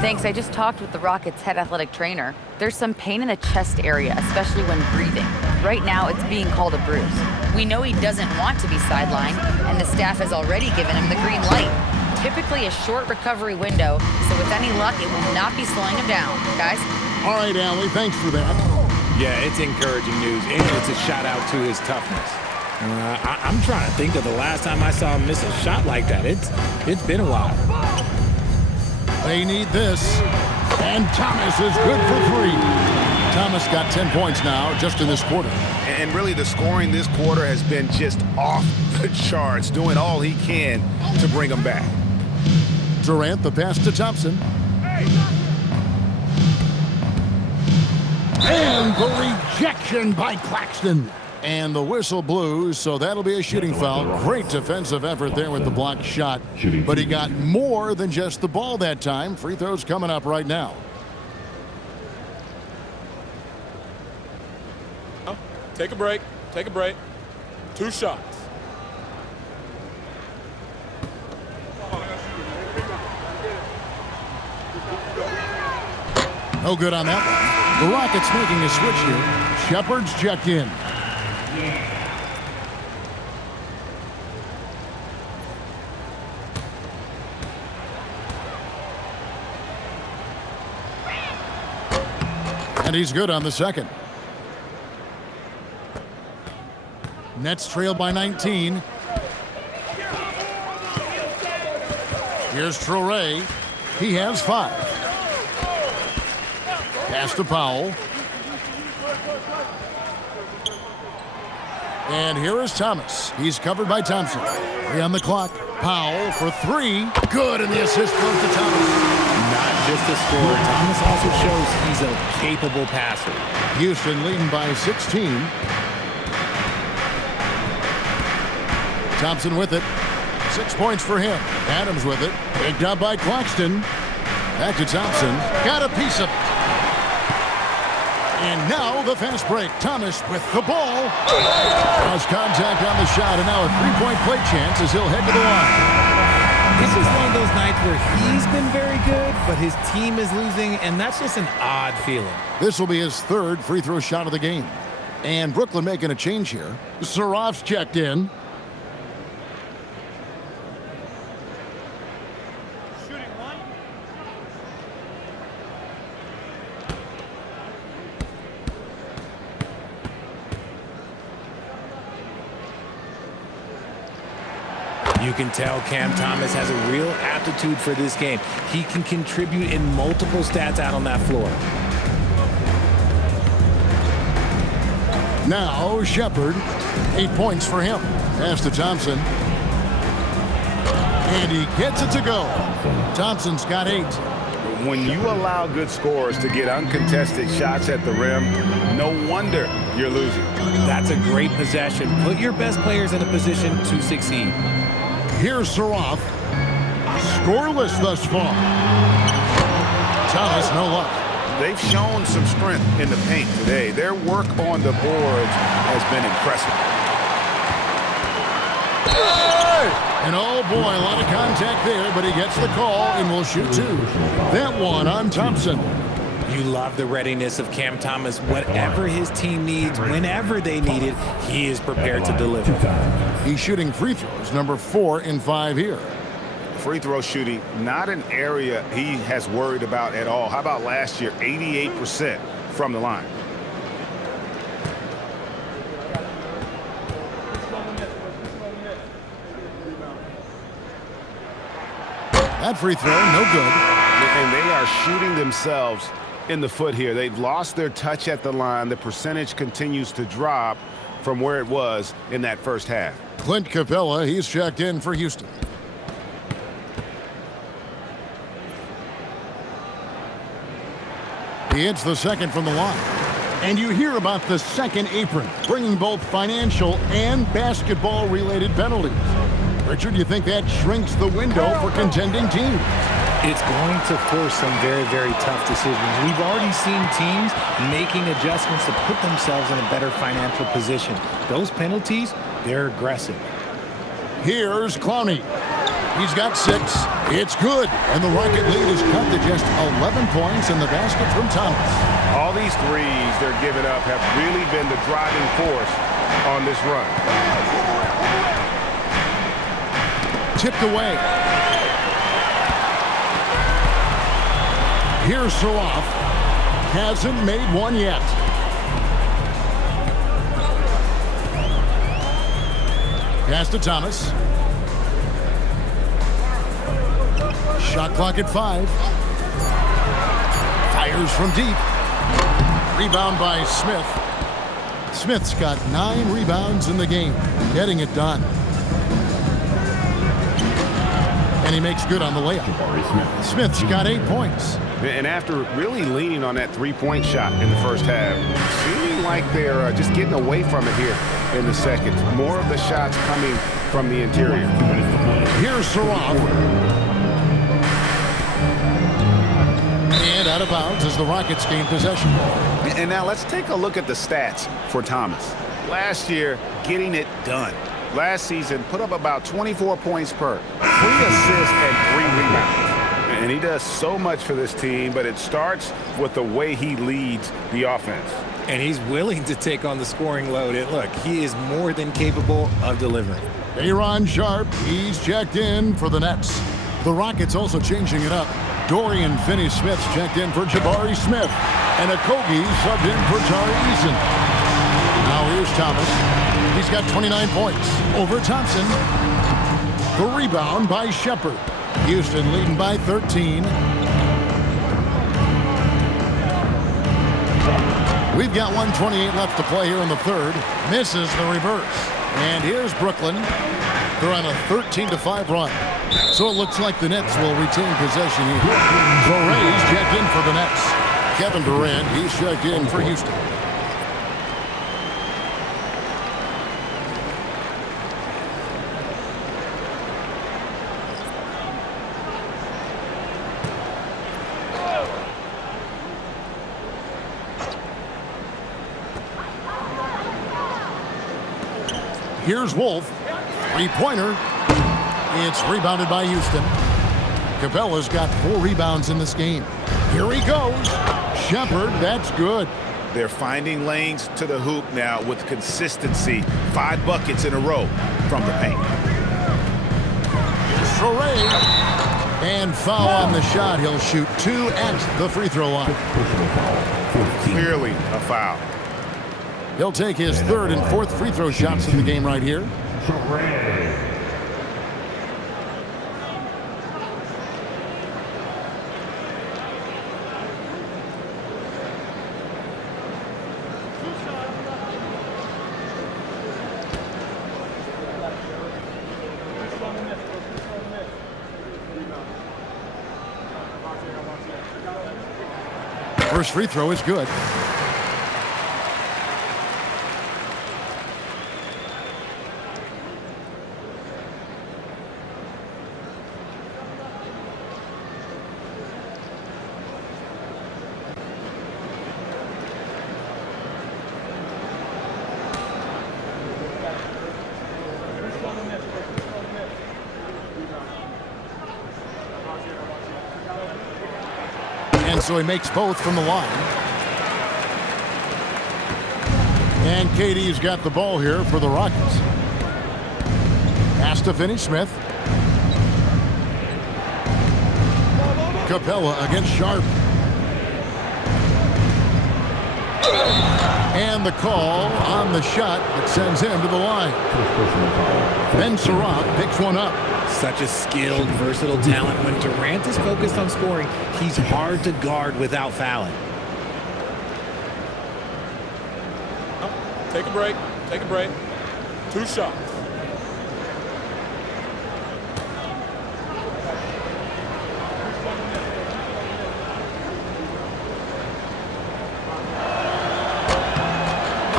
Thanks. I just talked with the Rockets' head athletic trainer. There's some pain in the chest area, especially when breathing. Right now, it's being called a bruise. We know he doesn't want to be sidelined, and the staff has already given him the green light. Typically a short recovery window, so with any luck, it will not be slowing him down. Guys? All right, Allie, thanks for that. Yeah, it's encouraging news, and it's a shout out to his toughness. I'm trying to think of the last time I saw him miss a shot like that. It's been a while. They need this. And Thomas is good for 3. Thomas got 10 points now just in this quarter. And really the scoring this quarter has been just off the charts, doing all he can to bring them back. Durant, the pass to Thompson. And the rejection by Claxton. And the whistle blew, so that'll be a shooting foul. Great defensive effort there with the blocked shot. But he got more than just the ball that time. Free throws coming up right now. Take a break. Take a break. 2 shots. No good on that one. The Rockets making a switch here. Shepard's checked in. And he's good on the second. Nets trail by 19. Here's Traore. He has 5. Pass to Powell. And here is Thomas. He's covered by Thompson. 3 on the clock. Powell for 3. Good, and the assist goes to Thomas. Not just a scorer. Thomas also shows he's a capable passer. Houston leading by 16. Thompson with it. 6 points for him. Adams with it. Picked up by Claxton. Back to Thompson. Got a piece of it. And now the fast break. Thomas with the ball. Cross contact on the shot, and now a 3-point play chance as he'll head to the line. This is one of those nights where he's been very good, but his team is losing, and that's just an odd feeling. This will be his 3rd free throw shot of the game. And Brooklyn making a change here. Saraf's checked in. You can tell Cam Thomas has a real aptitude for this game. He can contribute in multiple stats out on that floor. Now Shepard, 8 points for him. Pass to Thompson. And he gets it to go. Thompson's got 8. When you allow good scorers to get uncontested shots at the rim, no wonder you're losing. That's a great possession. Put your best players in a position to succeed. Here's Saraf. Scoreless thus far. Thomas, no luck. They've shown some strength in the paint today. Their work on the boards has been impressive. And oh boy, a lot of contact there, but he gets the call and will shoot 2. That one on Thompson. You love the readiness of Cam Thomas. Whatever his team needs, whenever they need it, he is prepared to deliver. He's shooting free throws, number 4 in 5 here. Free throw shooting, not an area he has worried about at all. How about last year, 88% from the line? That free throw, no good. And they are shooting themselves in the foot here. They've lost their touch at the line. The percentage continues to drop from where it was in that first half. Clint Capella, he's checked in for Houston. He hits the second from the line. And you hear about the second apron, bringing both financial and basketball-related penalties. Richard, you think that shrinks the window for contending teams? It's going to force some very, very tough decisions. We've already seen teams making adjustments to put themselves in a better financial position. Those penalties, they're aggressive. Here's Clowney. He's got 6. It's good. And the Rocket lead is cut to just 11 points in the basket from Thomas. All these threes they're giving up have really been the driving force on this run. Tipped away. Here's Saraf. Hasn't made one yet. Pass to Thomas. Shot clock at 5. Fires from deep. Rebound by Smith. Smith's got 9 rebounds in the game, getting it done. And he makes good on the layup. Smith's got 8 points. And after really leaning on that three-point shot in the first half, seeming like they're just getting away from it here in the second. More of the shots coming from the interior. Here's Saraf. And out of bounds as the Rockets gain possession. And now let's take a look at the stats for Thomas. Last year, getting it done. Last season, put up about 24 points per, 3 assists and 3 rebounds. And he does so much for this team, but it starts with the way he leads the offense. And he's willing to take on the scoring load. And look, he is more than capable of delivering. Aaron Sharp, he's checked in for the Nets. The Rockets also changing it up. Dorian Finney-Smith's checked in for Jabari Smith. And Okogie subbed in for Tari Eason. Now here's Thomas. He's got 29 points over Thompson. The rebound by Shepard. Houston leading by 13. We've got 1:28 left to play here in the third. Misses the reverse. And here's Brooklyn. They're on a 13-5 run. So it looks like the Nets will retain possession here. Torrey's checked in for the Nets. Kevin Durant, he's checked in for Houston. Here's Wolf. Three-pointer. It's rebounded by Houston. Capella's got 4 rebounds in this game. Here he goes. Shepard, that's good. They're finding lanes to the hoop now with consistency. 5 buckets in a row from the paint. Sorey. And foul on the shot. He'll shoot 2 at the free throw line. Clearly a foul. He'll take his 3rd and 4th free throw shots in the game right here. First free throw is good. So he makes both from the line. And KD's got the ball here for the Rockets. Pass to Finney-Smith. Capella against Sharp. And the call on the shot that sends him to the line. Ben Saraf picks one up. Such a skilled, versatile talent. When Durant is focused on scoring, he's hard to guard without fouling. Take a break. Take a break. 2 shots.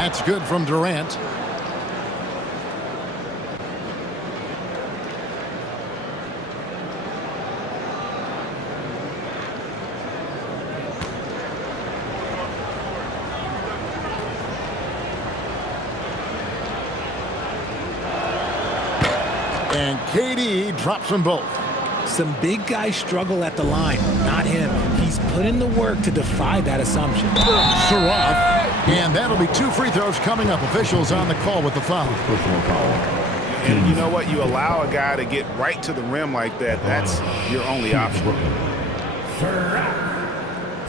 That's good from Durant. And KD drops them both. Some big guys struggle at the line, not him. He's put in the work to defy that assumption. Saroff. And that'll be 2 free throws coming up. Officials on the call with the foul. And you know what? You allow a guy to get right to the rim like that. That's your only option.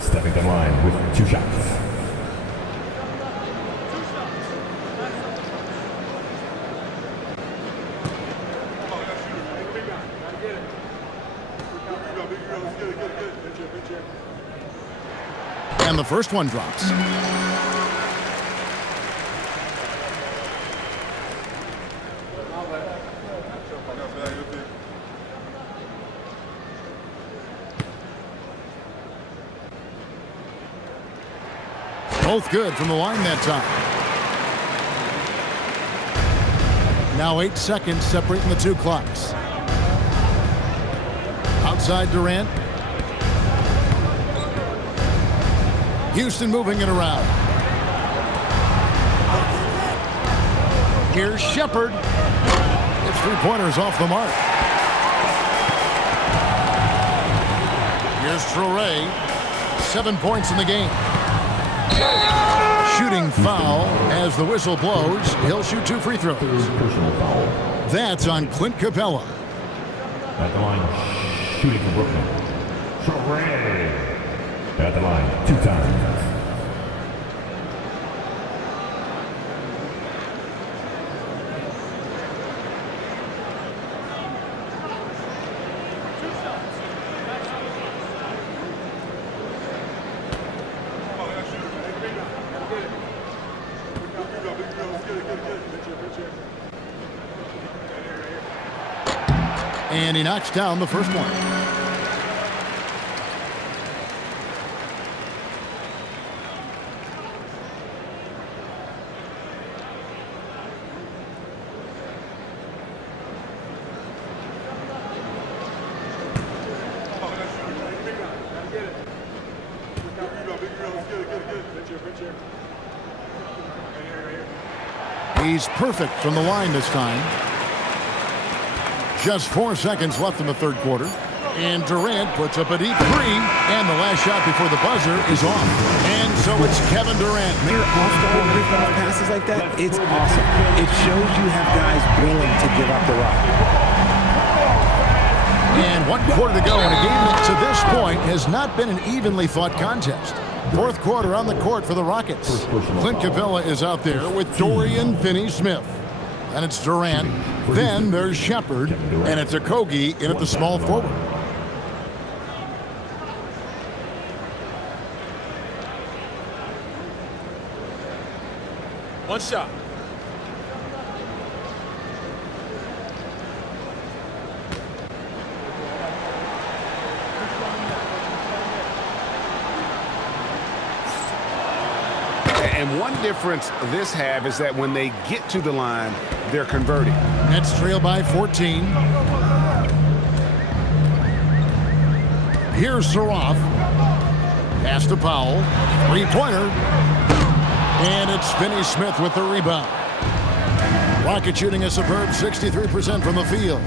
Stepping to the line with 2 shots. And the first one drops. Both good from the line that time. Now 8 seconds separating the 2 clocks. Outside Durant. Houston moving it around. Here's Shepherd. It's 3-pointers off the mark. Here's Traoré. 7 points in the game. Shooting foul as the whistle blows. He'll shoot 2 free throws. That's on Clint Capella. At the line, shooting for Brooklyn. Traoré. At the line, 2 times. And he knocks down the first one. He's perfect from the line this time. Just 4 seconds left in the third quarter. And Durant puts up a deep 3. And the last shot before the buzzer is off. And so it's Kevin Durant. When you're off-ball breaking off passes like that, it's awesome. It shows you have guys willing to give up the rock. And 1 quarter to go in a game that to this point has not been an evenly fought contest. Fourth quarter on the court for the Rockets. Clint Capella is out there with Dorian Finney-Smith. And it's Durant. Then there's Shepherd. And it's Okogie in at the small forward. One shot. And one difference this have is that when they get to the line, they're converting. Nets trail by 14. Here's Saroff. Pass to Powell. 3-pointer. And it's Finney-Smith with the rebound. Rocket shooting a superb 63% from the field.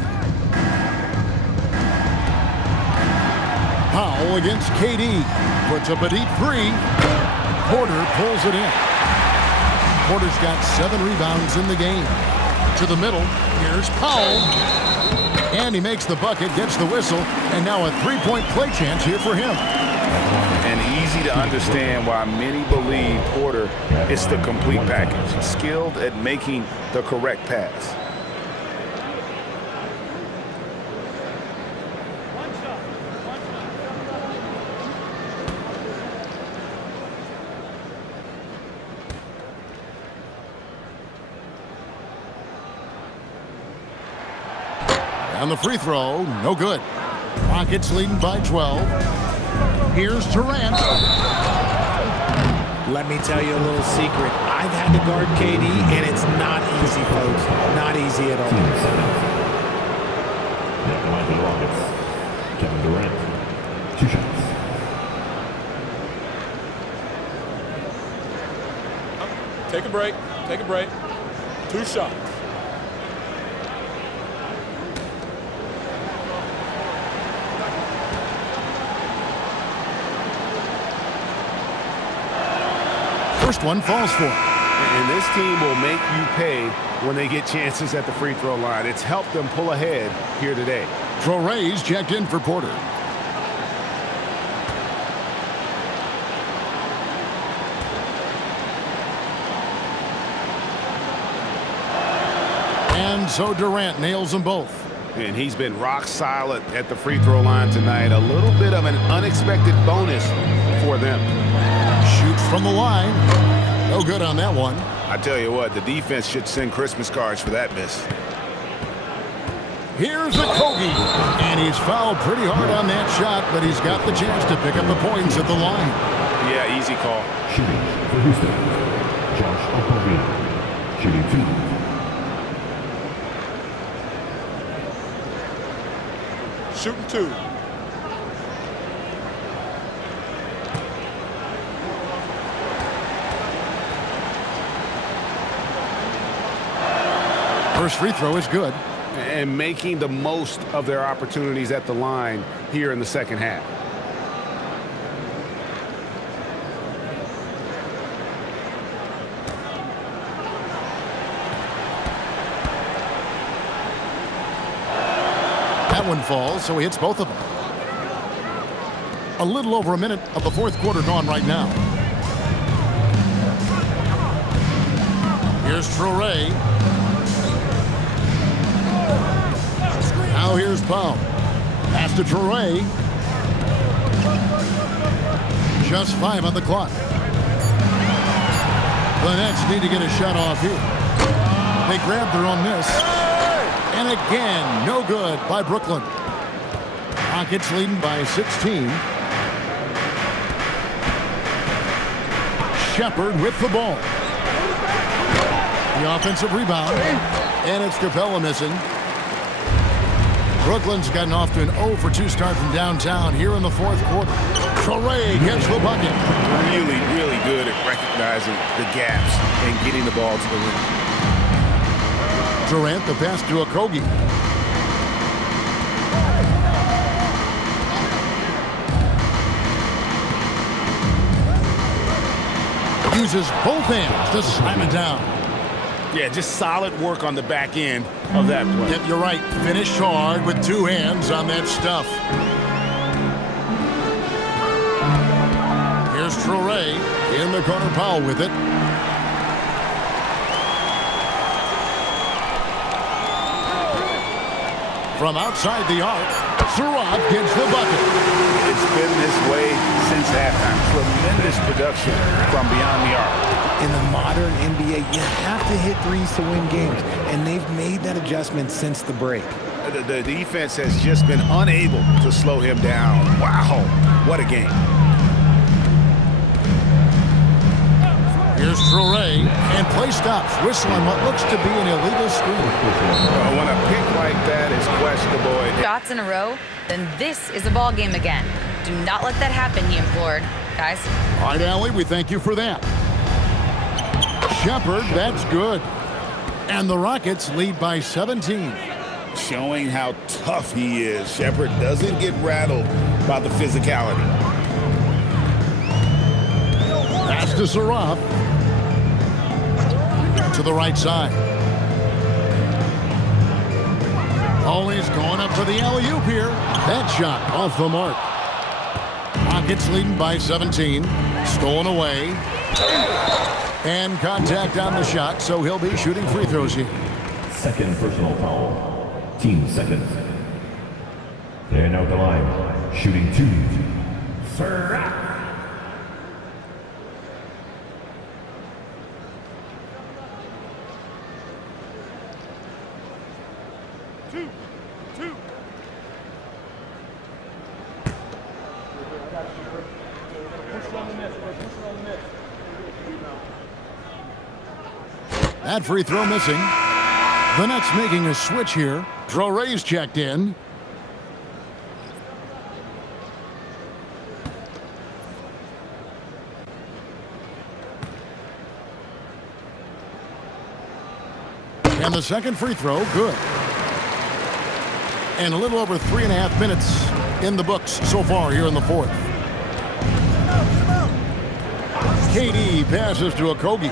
Powell against KD. Puts up a deep 3. Porter pulls it in. Porter's got 7 rebounds in the game. To the middle, here's Powell. And he makes the bucket, gets the whistle, and now a 3-point play chance here for him. And easy to understand why many believe Porter is the complete package. Skilled at making the correct pass. And the free throw, no good. Rockets leading by 12. Here's Durant. Let me tell you a little secret. I've had to guard KD, and it's not easy, folks. Not easy at all. Now the line for the Rockets. Kevin Durant. 2 shots. Take a break. Take a break. 2 shots. First one falls for him. And this team will make you pay when they get chances at the free throw line. It's helped them pull ahead here today. Traore's checked in for Porter. And so Durant nails them both. And he's been rock solid at the free throw line tonight. A little bit of an unexpected bonus for them. Shoots from the line. No good on that one. I tell you what, the defense should send Christmas cards for that miss. Here's a Kogi. And he's fouled pretty hard on that shot, but he's got the chance to pick up the points at the line. Yeah, easy call. Shooting for Housto. Josh Okogie. Shooting 2. Shooting 2. First free throw is good. And making the most of their opportunities at the line here in the second half. That one falls, so he hits both of them. A little over a minute of the fourth quarter gone right now. Here's Traore. Now here's Powell. Pass to Traore. Just 5 on the clock. The Nets need to get a shot off here. They grab their own miss. And again, no good by Brooklyn. Rockets leading by 16. Shepard with the ball. The offensive rebound. And it's Capella missing. Brooklyn's gotten off to an 0-for-2 start from downtown here in the fourth quarter. Traore gets the bucket. Really, really good at recognizing the gaps and getting the ball to the rim. Durant, the pass to Okogie. Uses both hands to slam it down. Yeah, just solid work on the back end of that play. Yep, you're right. Finished hard with 2 hands on that stuff. Here's Traore in the corner. Powell with it. From outside the arc, Surratt gets the bucket. It's been this way since halftime. Tremendous production from beyond the arc. In the modern NBA, you have to hit threes to win games, and they've made that adjustment since the break. The defense has just been unable to slow him down. Wow, what a game. Here's Traore, and play stops. Whistle on what looks to be an illegal screen. When a pick like that is questionable. Shots in a row, then this is a ball game again. Do not let that happen, he implored. Guys. All right, Allie, we thank you for that. Shepard, that's good. And the Rockets lead by 17. Showing how tough he is. Shepard doesn't get rattled by the physicality. Pass to Surratt. To the right side. Always going up for the alley-oop here. That shot off the mark. Rockets leading by 17. Stolen away. And contact on the shot, so he'll be shooting free throws here. Second personal foul. Team second. And out the line. Shooting 2. Surratt. That free throw missing. The Nets making a switch here. Trore's checked in. And the second free throw, good. And a little over 3.5 minutes in the books so far here in the fourth. KD passes to Okogie.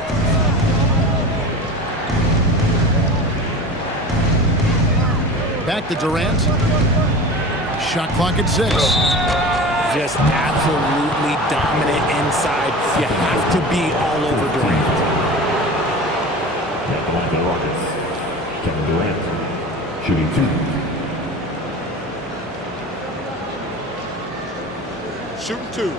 Back to Durant. Shot clock at 6. Just absolutely dominant inside. You have to be all over Durant. At the line for the Rockets, Kevin Durant, shooting 2. Shooting 2.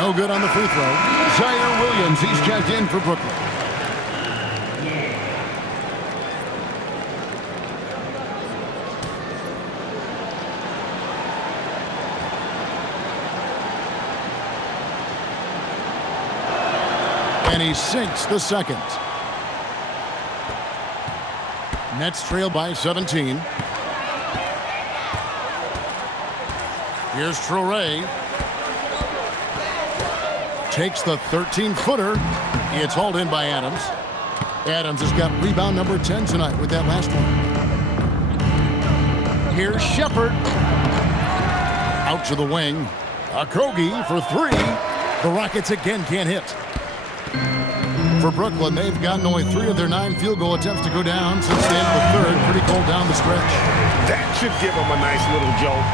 No good on the free throw. Zaire Williams, he's checked in for Brooklyn. And he sinks the second. Nets trail by 17. Here's Traore. Takes the 13-footer. It's hauled in by Adams. Adams has got rebound number 10 tonight with that last one. Here's Shepherd. Out to the wing. Okogie for 3. The Rockets again can't hit. For Brooklyn, they've gotten only 3 of their 9 field goal attempts to go down since the end of the third. Pretty cold down the stretch. That should give them a nice little jolt.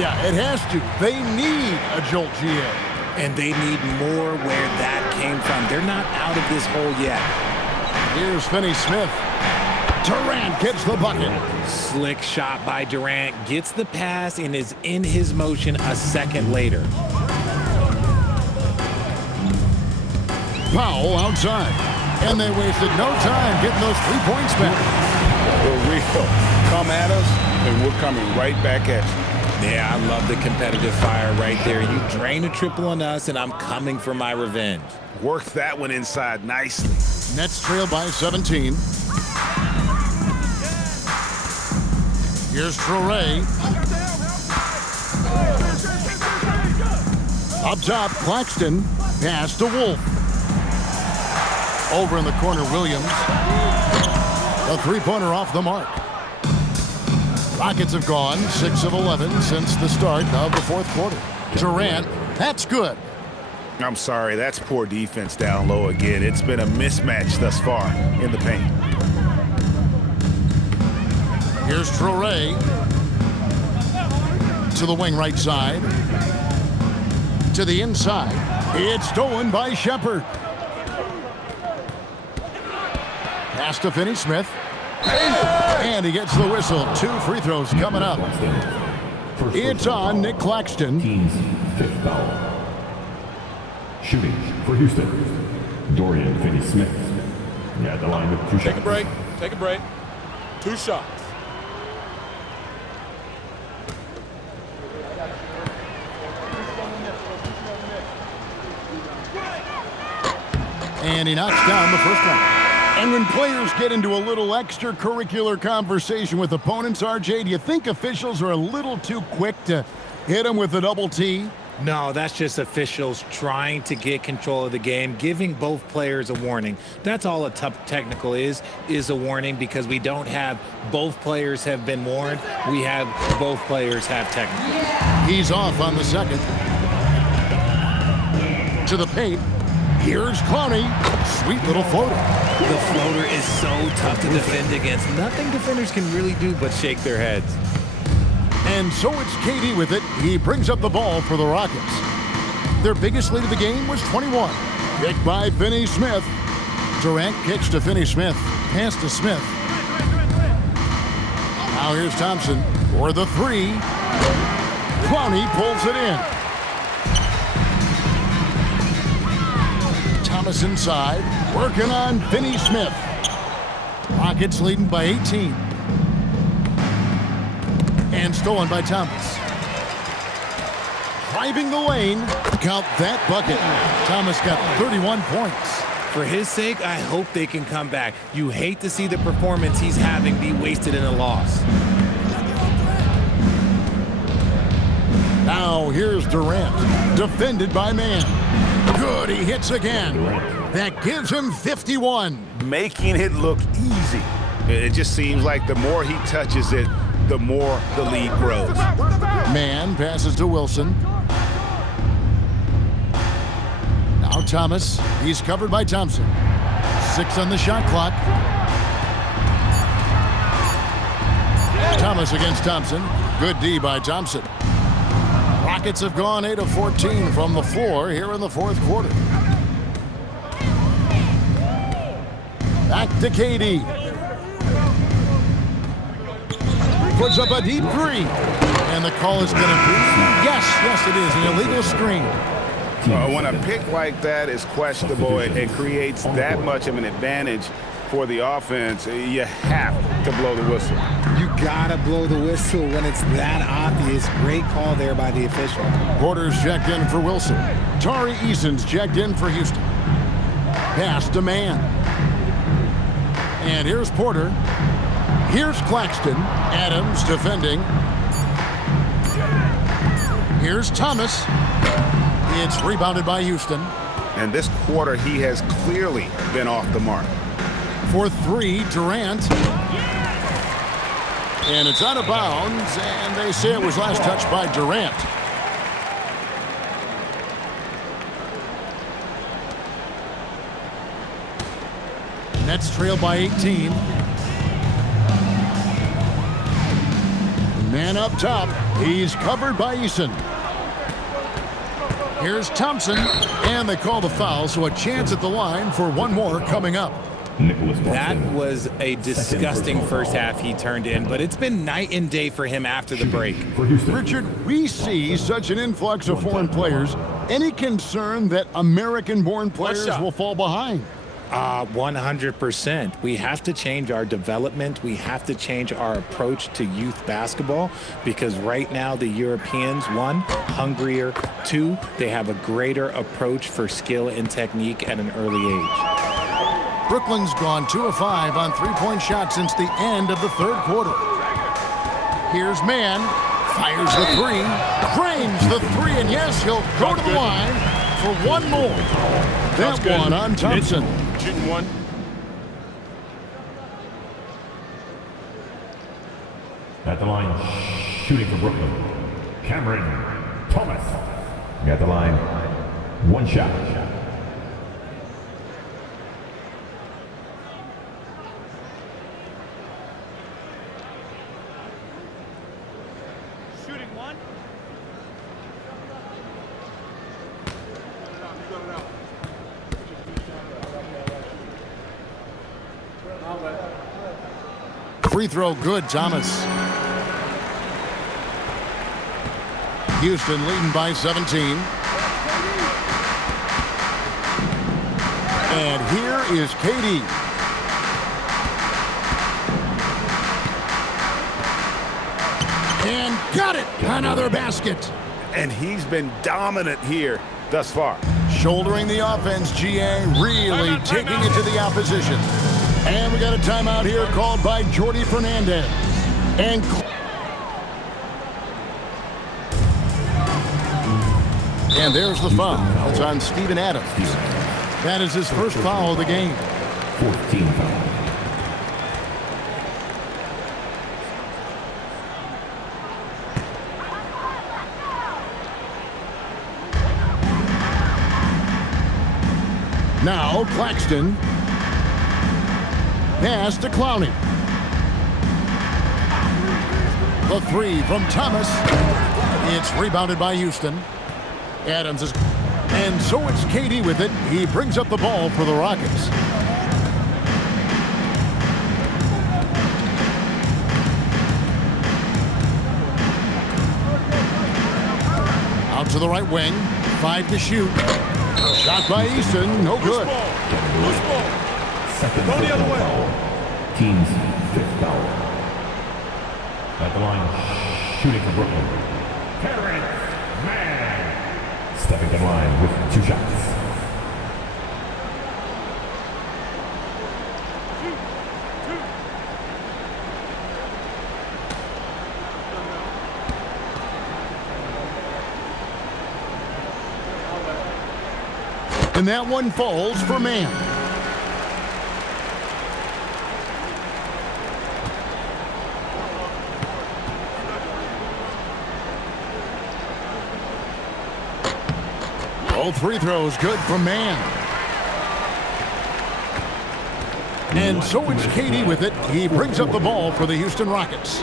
Yeah, it has to. They need a jolt, GA. And they need more where that came from. They're not out of this hole yet. Here's Finney-Smith. Durant gets the bucket. Slick shot by Durant. Gets the pass and is in his motion a second later. Powell outside. And they wasted no time getting those 3 points back. For real. Come at us, and we're coming right back at you. Yeah, I love the competitive fire right there. You drain a triple on us, and I'm coming for my revenge. Worked that one inside nicely. Nets trail by 17. Here's Traore. Up top, Claxton. Pass to Wolf. Over in the corner, Williams. A three-pointer off the mark. Rockets have gone 6 of 11 since the start of the fourth quarter. Durant, that's good. I'm sorry, that's poor defense down low again. It's been a mismatch thus far in the paint. Here's Traore. To the wing right side. To the inside. It's stolen by Shepherd. Pass to Finney-Smith. And he gets the whistle. 2 free throws coming up. It's on Nick Claxton. Team's 5th foul. Shooting for Houston, Dorian Finney-Smith. At the line with 2 shots. Take a break. Take a break. 2 shots. And he knocks down the first one. And when players get into a little extracurricular conversation with opponents, RJ, do you think officials are a little too quick to hit them with a double T? No, that's just officials trying to get control of the game, giving both players a warning. That's all a tough technical is a warning, because we don't have both players have been warned. We have both players have technical. He's off on the second. To the paint. Here's Clowney. Sweet little floater. The floater is so tough to defend against. Nothing defenders can really do but shake their heads. And so it's KD with it. He brings up the ball for the Rockets. Their biggest lead of the game was 21. Kicked by Finney-Smith. Durant kicks to Finney-Smith. Pass to Smith. Now here's Thompson for the 3. Clowney pulls it in. Thomas inside, working on Finney-Smith. Rockets leading by 18. And stolen by Thomas. Driving the lane. Count that bucket. Thomas got 31 points. For his sake, I hope they can come back. You hate to see the performance he's having be wasted in a loss. Now here's Durant, defended by Man. Good, he hits again. That gives him 51. Making it look easy. It just seems like the more he touches it, the more the lead grows. Man passes to Wilson. Now Thomas, he's covered by Thompson. 6 on the shot clock. Thomas against Thompson. Good D by Thompson. Rockets have gone 8 of 14 from the floor here in the fourth quarter. Back to KD. Puts up a deep three. And the call is going to be, yes, it is, an illegal screen. When a pick like that is questionable and creates that much of an advantage for the offense, you have to blow the whistle. You gotta blow the whistle when it's that obvious. Great call there by the official. Porter's checked in for Wilson. Tari Eason's checked in for Houston. Pass to Man. And here's Porter. Here's Claxton. Adams defending. Here's Thomas. It's rebounded by Houston. And this quarter, he has clearly been off the mark. For 3, Durant. And it's out of bounds, and they say it was last touched by Durant. Nets trail by 18. Man up top. He's covered by Eason. Here's Thompson, and they call the foul, so a chance at the line for one more coming up. That was a disgusting first half he turned in, but it's been night and day for him after the break. Richard, we see such an influx of foreign players. Any concern that American-born players will fall behind? 100%. We have to change our development. We have to change our approach to youth basketball because right now the Europeans, 1, hungrier, 2, they have a greater approach for skill and technique at an early age. Brooklyn's gone 2 of 5 on three-point shots since the end of the third quarter. Here's Man, fires the 3, drains the 3, and yes, he'll go to the line for one more. That one on Thompson. Shooting one. At the line, shooting for Brooklyn, Cameron Thomas. At the line, 1 shot. Shooting one. Free throw good, Thomas. Houston leading by 17. And here is KD. And got it! Another basket. And he's been dominant here thus far. Shouldering the offense, GA, really taking it to the opposition. And we got a timeout here called by Jordi Fernandez. And there's the foul. It's on Steven Adams. That is his first foul of the game. 14 foul. Now Claxton. Pass to Clowney. The 3 from Thomas. It's rebounded by Houston. Adams is... And so it's KD with it. He brings up the ball for the Rockets. Out to the right wing. 5 to shoot. Shot by Eason. No good. Loose ball. Go the other way. Team's 5th foul. At the line, shooting for Brooklyn. Terrence Mann. Stepping to the line with 2 shots. And that one falls for Mann. Both free throws good from Mann. And so it's Katie with it. He brings up the ball for the Houston Rockets.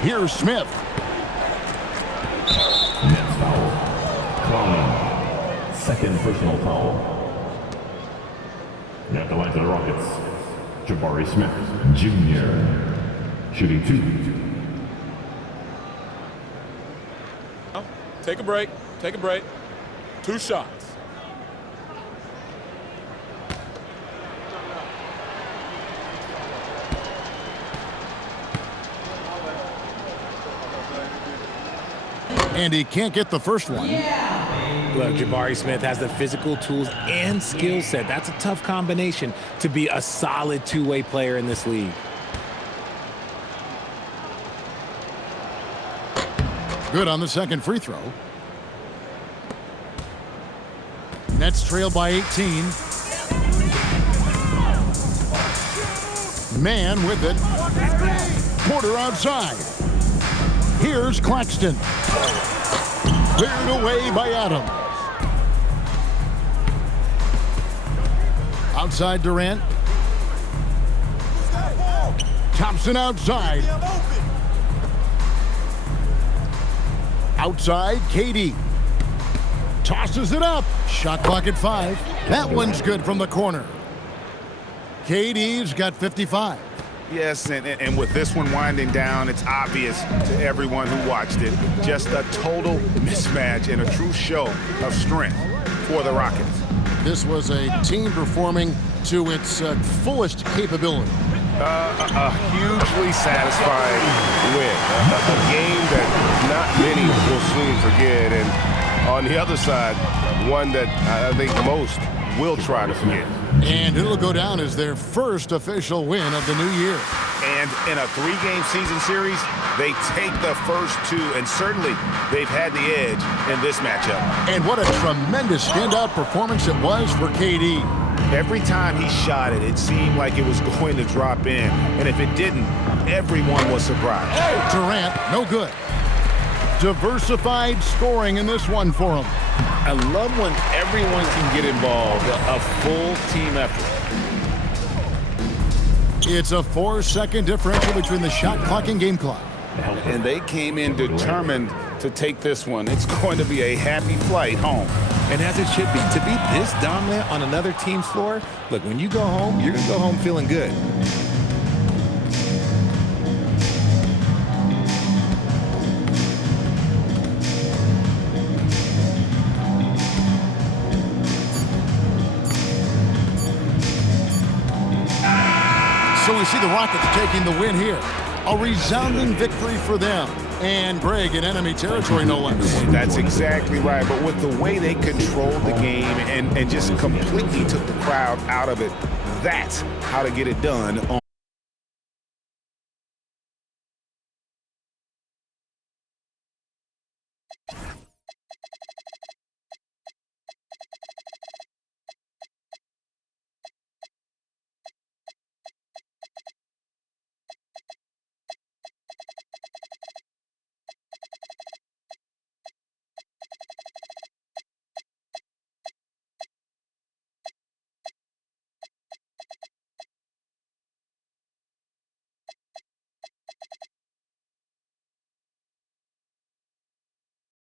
Here's Smith. Next foul. Clown. 2nd personal foul. At the line to the Rockets, Jabari Smith Jr. Shooting 2. Take a break. Take a break. 2 shots. And he can't get the first one. Look, Jabari Smith has the physical tools and skill set. That's a tough combination to be a solid two-way player in this league. Good on the 2nd free throw. Nets trail by 18. Mann with it. Porter outside. Here's Claxton. Cleared away by Adams. Outside Durant. Thompson outside. Outside Katie. Tosses it up. Shot clock at 5. That one's good from the corner. Katie's got 55. Yes, and with this one winding down, it's obvious to everyone who watched it. Just a total mismatch and a true show of strength for the Rockets. This was a team performing to its fullest capability. A hugely satisfying win. A game that not many will soon forget. And on the other side, one that I think most will try to forget. And it'll go down as their first official win of the new year. And in a 3-game season series, they take the first 2, and certainly they've had the edge in this matchup. And what a tremendous standout performance it was for KD. Every time he shot it, it seemed like it was going to drop in. And if it didn't, everyone was surprised. Durant, no good. Diversified scoring in this one for him. I love when everyone can get involved, a full team effort. It's a 4-second differential between the shot clock and game clock. And they came in determined to take this one. It's going to be a happy flight home. And as it should be, to be this dominant on another team's floor, look, when you go home, you're going to go home feeling good. So we see the Rockets taking the win here. A resounding victory for them. And Greg in enemy territory, no less. That's exactly right. But with the way they controlled the game and just completely took the crowd out of it, that's how to get it done on